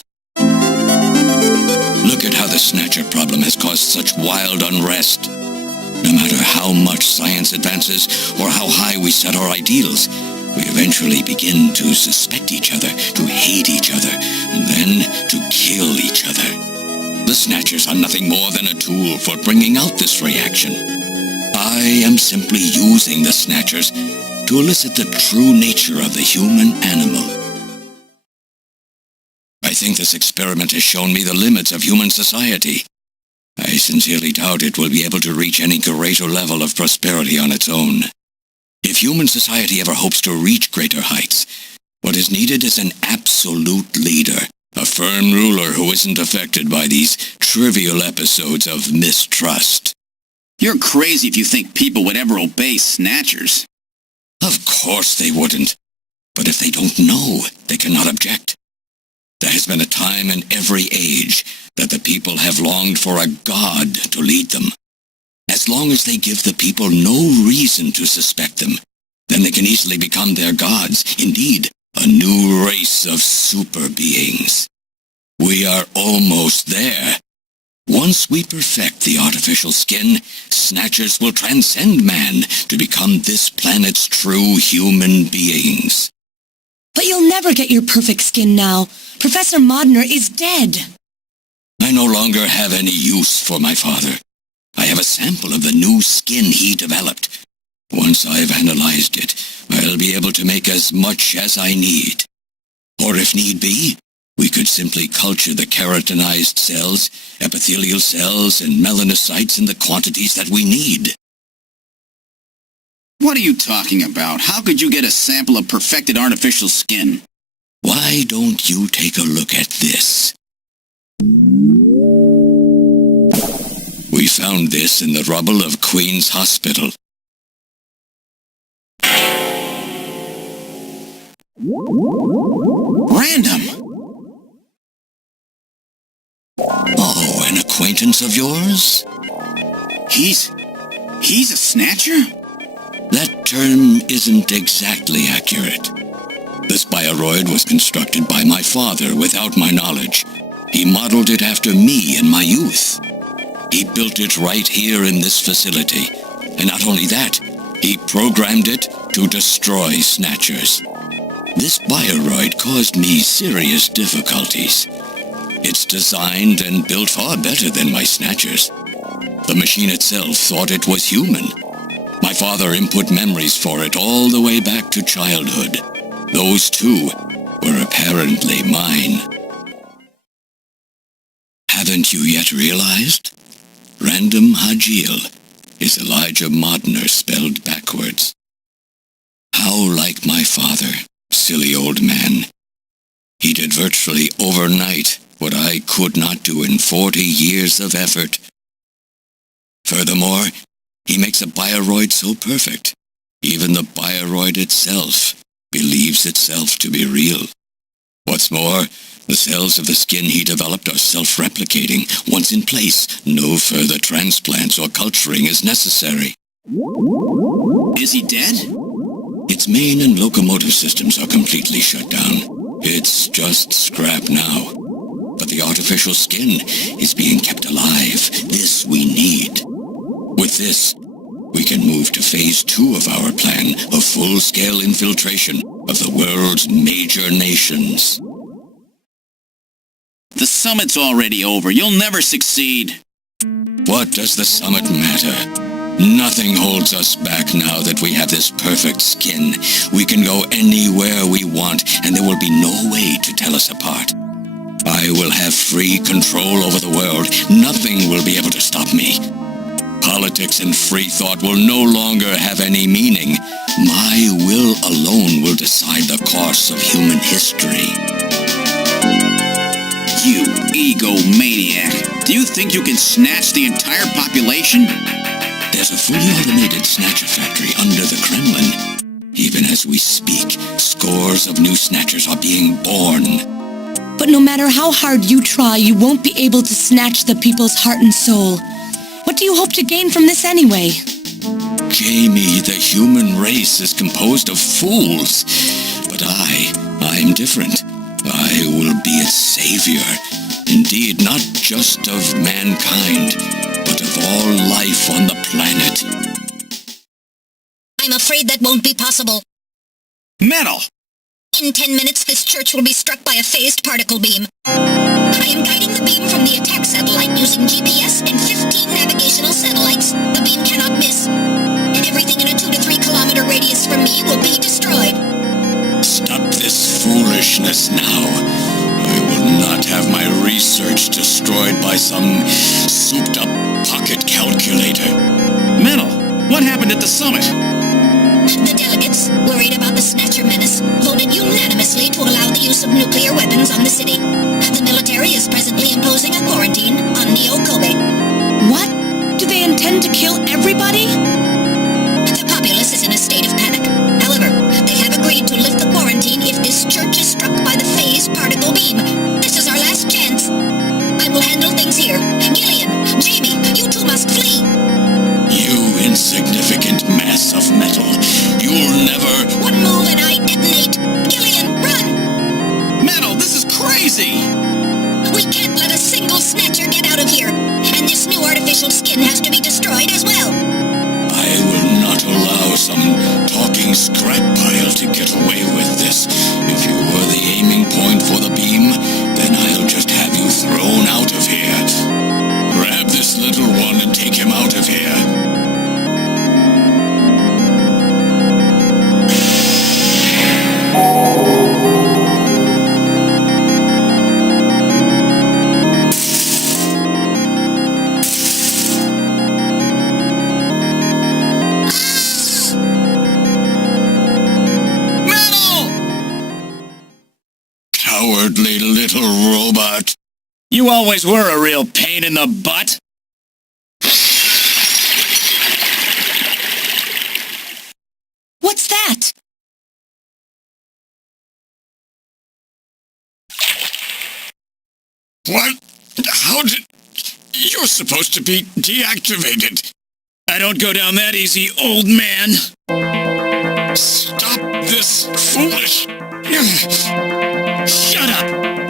Look at how the Snatcher problem has caused such wild unrest. No matter how much science advances or how high we set our ideals, we eventually begin to suspect each other, to hate each other, and then to kill each other. The Snatchers are nothing more than a tool for bringing out this reaction. I am simply using the Snatchers to elicit the true nature of the human animal. I think this experiment has shown me the limits of human society. I sincerely doubt it will be able to reach any greater level of prosperity on its own. If human society ever hopes to reach greater heights, what is needed is an absolute leader, a firm ruler who isn't affected by these trivial episodes of mistrust. You're crazy if you think people would ever obey Snatchers. Of course they wouldn't. But if they don't know, they cannot object. There has been a time in every age that the people have longed for a god to lead them. As long as they give the people no reason to suspect them, then they can easily become their gods, indeed, a new race of super beings. We are almost there. Once we perfect the artificial skin, Snatchers will transcend man to become this planet's true human beings. But you'll never get your perfect skin now. Professor Modner is dead. I no longer have any use for my father. I have a sample of the new skin he developed. Once I've analyzed it, I'll be able to make as much as I need. Or if need be, we could simply culture the keratinized cells, epithelial cells, and melanocytes in the quantities that we need. What are you talking about? How could you get a sample of perfected artificial skin? Why don't you take a look at this? We found this in the rubble of Queen's Hospital. Random! Oh, an acquaintance of yours? He's a Snatcher? That term isn't exactly accurate. This bioroid was constructed by my father without my knowledge. He modeled it after me in my youth. He built it right here in this facility. And not only that, he programmed it to destroy Snatchers. This bioroid caused me serious difficulties. It's designed and built far better than my Snatchers. The machine itself thought it was human. My father input memories for it all the way back to childhood. Those too were apparently mine. Haven't you yet realized? Random Hajil is Elijah Modner spelled backwards. How like my father, silly old man. He did virtually overnight what I could not do in 40 years of effort. Furthermore, he makes a bioroid so perfect, even the bioroid itself believes itself to be real. What's more, the cells of the skin he developed are self-replicating. Once in place, no further transplants or culturing is necessary. Is he dead? Its main and locomotive systems are completely shut down. It's just scrap now. But the artificial skin is being kept alive. This we need. With this, we can move to phase 2 of our plan of full-scale infiltration of the world's major nations. The summit's already over. You'll never succeed. What does the summit matter? Nothing holds us back now that we have this perfect skin. We can go anywhere we want, and there will be no way to tell us apart. I will have free control over the world. Nothing will be able to stop me. Politics and free thought will no longer have any meaning. My will alone will decide the course of human history. You egomaniac. Do you think you can snatch the entire population? There's a fully automated Snatcher factory under the Kremlin. Even as we speak, scores of new Snatchers are being born. But no matter how hard you try, you won't be able to snatch the people's heart and soul. What do you hope to gain from this anyway? Jamie, the human race is composed of fools. But I'm different. I will be a savior. Indeed, not just of mankind, but of all life on the planet. I'm afraid that won't be possible. Metal! In 10 minutes, this church will be struck by a phased particle beam. I am guiding the beam from the attack satellite using GPS and 15 navigational satellites. The beam cannot miss. Everything in a 2 to 3 kilometer radius from me will be destroyed. Stop this foolishness now. I will not have my research destroyed by some souped-up pocket calculator. Metal, what happened at the summit? The Delegates, worried about the Snatcher menace, voted unanimously to allow the use of nuclear weapons on the city. The military is presently imposing a quarantine on Neo Kobe. What? Do they intend to kill everybody? The populace is in a state of panic. However, they have agreed to lift the quarantine if this church is struck by the phase particle beam. This is our last chance. I will handle things here. Gillian, Jamie, you two must flee. You insignificant mass of metal. You'll never... One move and I detonate. Gillian, run! Metal, this is crazy! We can't let a single Snatcher get out of here. And this new artificial skin has to be destroyed as well. I will not allow some talking scrap pile to get away with this. If you were the aiming point for the beam, then I'll just have you thrown out of here. Grab this little one and take him out of here. Cowardly little robot. You always were a real pain in the butt. What's that? What? How did... You're supposed to be deactivated. I don't go down that easy, old man. Stop this foolish... Shut up!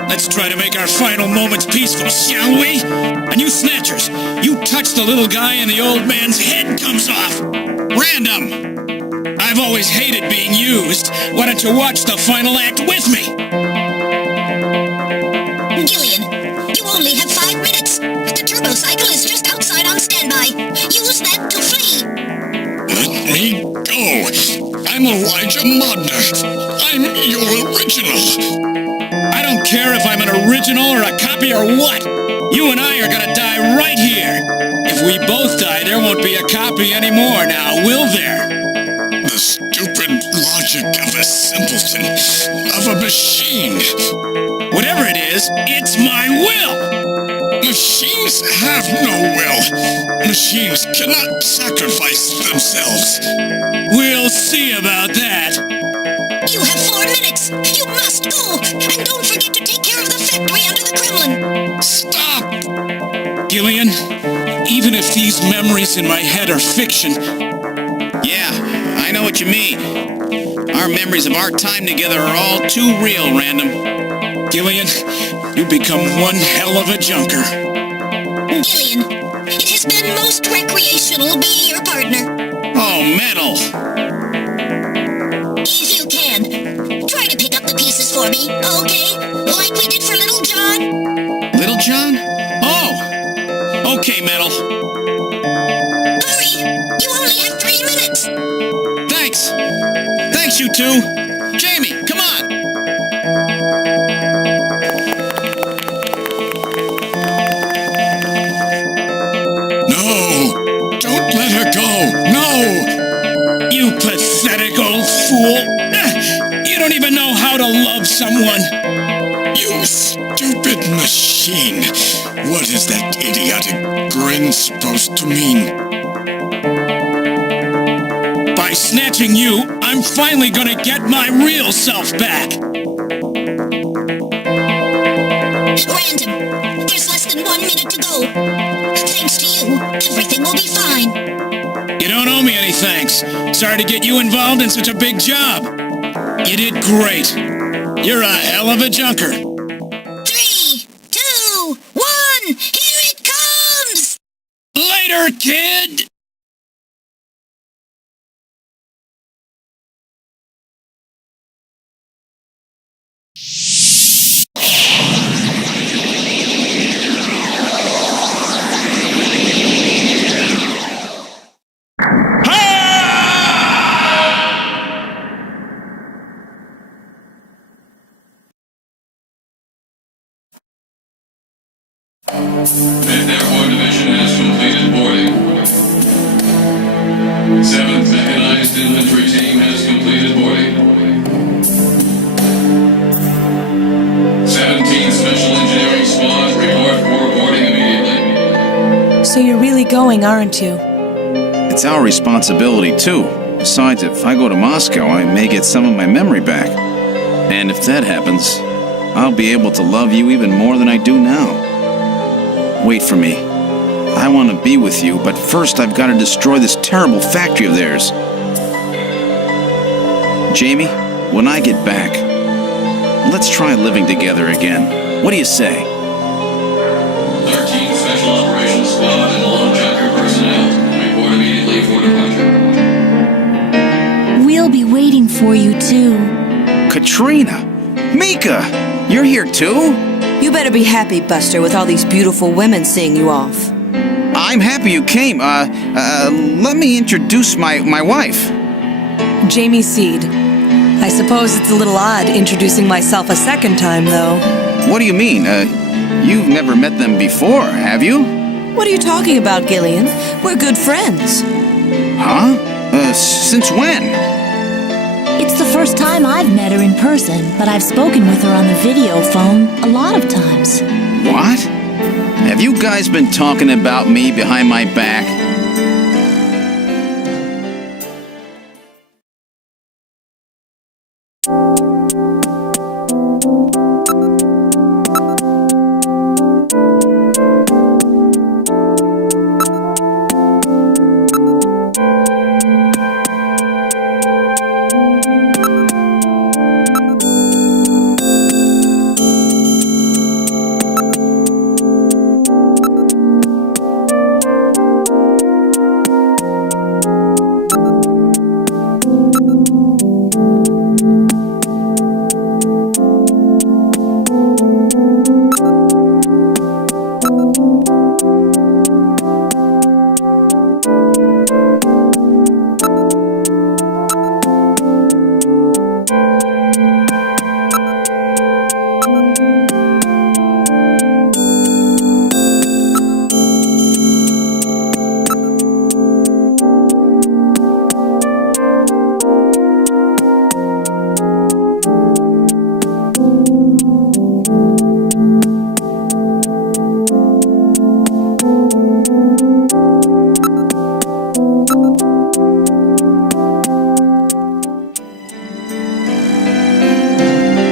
Let's try to make our final moments peaceful, shall we? And you Snatchers, you touch the little guy and the old man's head comes off. Random! I've always hated being used. Why don't you watch the final act with me? Gillian, you only have 5 minutes. The turbo cycle is just outside on standby. Use that to flee. Let me go. I'm Elijah Modner. I'm your original. I don't care if I'm an original or a copy or what. You and I are gonna die right here. If we both die, there won't be a copy anymore now, will there? The stupid logic of a simpleton, of a machine. Whatever it is, it's my will. Machines have no will. Machines cannot sacrifice themselves. We'll see about that. You have 4 minutes. You must go. And don't forget to take care of the factory under the Kremlin. Stop! Gillian, even if these memories in my head are fiction... Yeah, I know what you mean. Our memories of our time together are all too real, Random. Gillian, you've become one hell of a junker. Gillian, it has been most recreational being your partner. Oh, Metal! If you can, try to pick up the pieces for me, okay? Like we did for Little John. Little John? Oh! Okay, Metal. Hurry! You only have 3 minutes. Thanks! Thanks, you two! Jamie, come on! No! Don't let her go! No! You pathetic old fool! You don't even know how to love someone! You stupid machine! What is that idiotic grin supposed to mean? By snatching you, I'm finally gonna get my real self back! Random, there's less than 1 minute to go. Thanks to you, everything will be fine. You don't owe me any thanks. Sorry to get you involved in such a big job. You did great. You're a hell of a junker. 3, 2, 1, here it comes! Later, kid! Airborne Division has completed boarding. 7th Mechanized Infantry Team has going, aren't you? It's our responsibility, too. Besides, if I go to Moscow, I may get some of my memory back. And if that happens, I'll be able to love you even more than I do now. Wait for me. I want to be with you, but first I've got to destroy this terrible factory of theirs. Jamie, when I get back, let's try living together again. What do you say? 13 Special Operations Squad and all Junker personnel. Report immediately for departure. We'll be waiting for you, too. Katrina! Mika! You're here too? You better be happy, Buster, with all these beautiful women seeing you off. I'm happy you came. Let me introduce my wife. Jamie Seed. I suppose it's a little odd introducing myself a second time, though. What do you mean? You've never met them before, have you? What are you talking about, Gillian? We're good friends. Huh? Since when? It's the first time I've met her in person, but I've spoken with her on the video phone a lot of times. What? Have you guys been talking about me behind my back?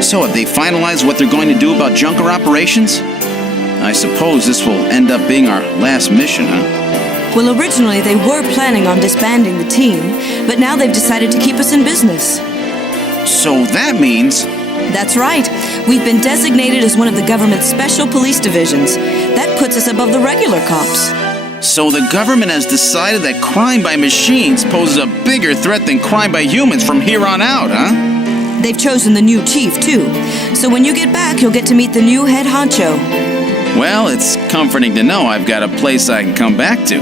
So have they finalized what they're going to do about junker operations? I suppose this will end up being our last mission, huh? Well, originally they were planning on disbanding the team, but now they've decided to keep us in business. So that means... That's right. We've been designated as one of the government's special police divisions. That puts us above the regular cops. So the government has decided that crime by machines poses a bigger threat than crime by humans from here on out, huh? They've chosen the new chief, too. So when you get back, you'll get to meet the new head honcho. Well, it's comforting to know I've got a place I can come back to.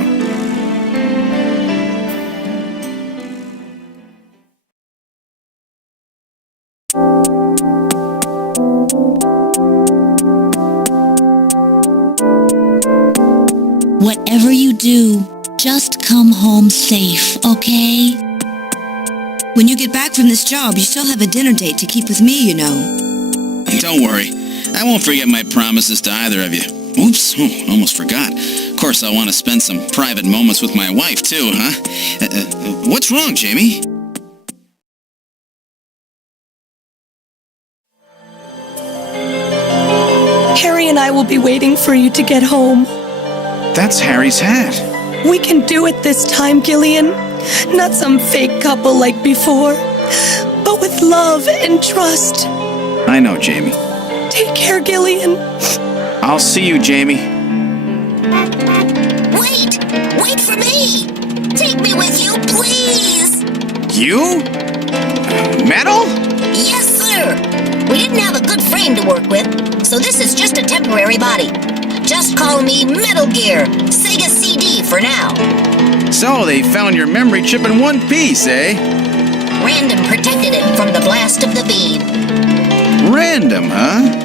Whatever you do, just come home safe, okay? When you get back from this job, you still have a dinner date to keep with me, you know. Don't worry. I won't forget my promises to either of you. Oops, almost forgot. Of course, I want to spend some private moments with my wife, too, huh? What's wrong, Jamie? Harry and I will be waiting for you to get home. That's Harry's hat. We can do it this time, Gillian. Not some fake couple like before, but with love and trust. I know, Jamie. Take care, Gillian. I'll see you, Jamie. Wait! Wait for me! Take me with you, please! You? Metal? Yes, sir! We didn't have a good frame to work with, so this is just a temporary body. Just call me Metal Gear, Sega CD for now. So, they found your memory chip in one piece, eh? Random protected it from the blast of the beam. Random, huh?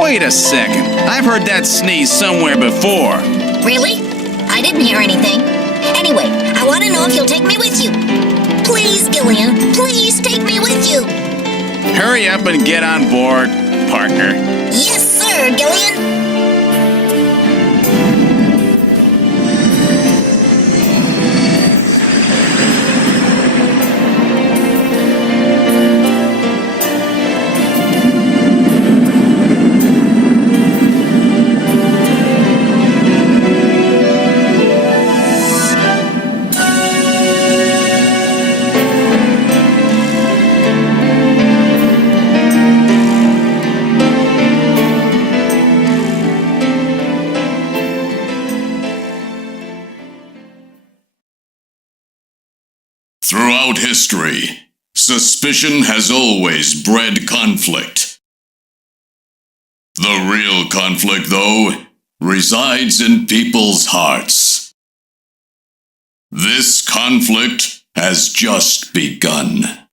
Wait a second. I've heard that sneeze somewhere before. Really? I didn't hear anything. Anyway, I want to know if you'll take me with you. Please, Gillian, please take me with you. Hurry up and get on board, partner. Yes, sir! Sure, Gillian. Throughout history, suspicion has always bred conflict. The real conflict, though, resides in people's hearts. This conflict has just begun.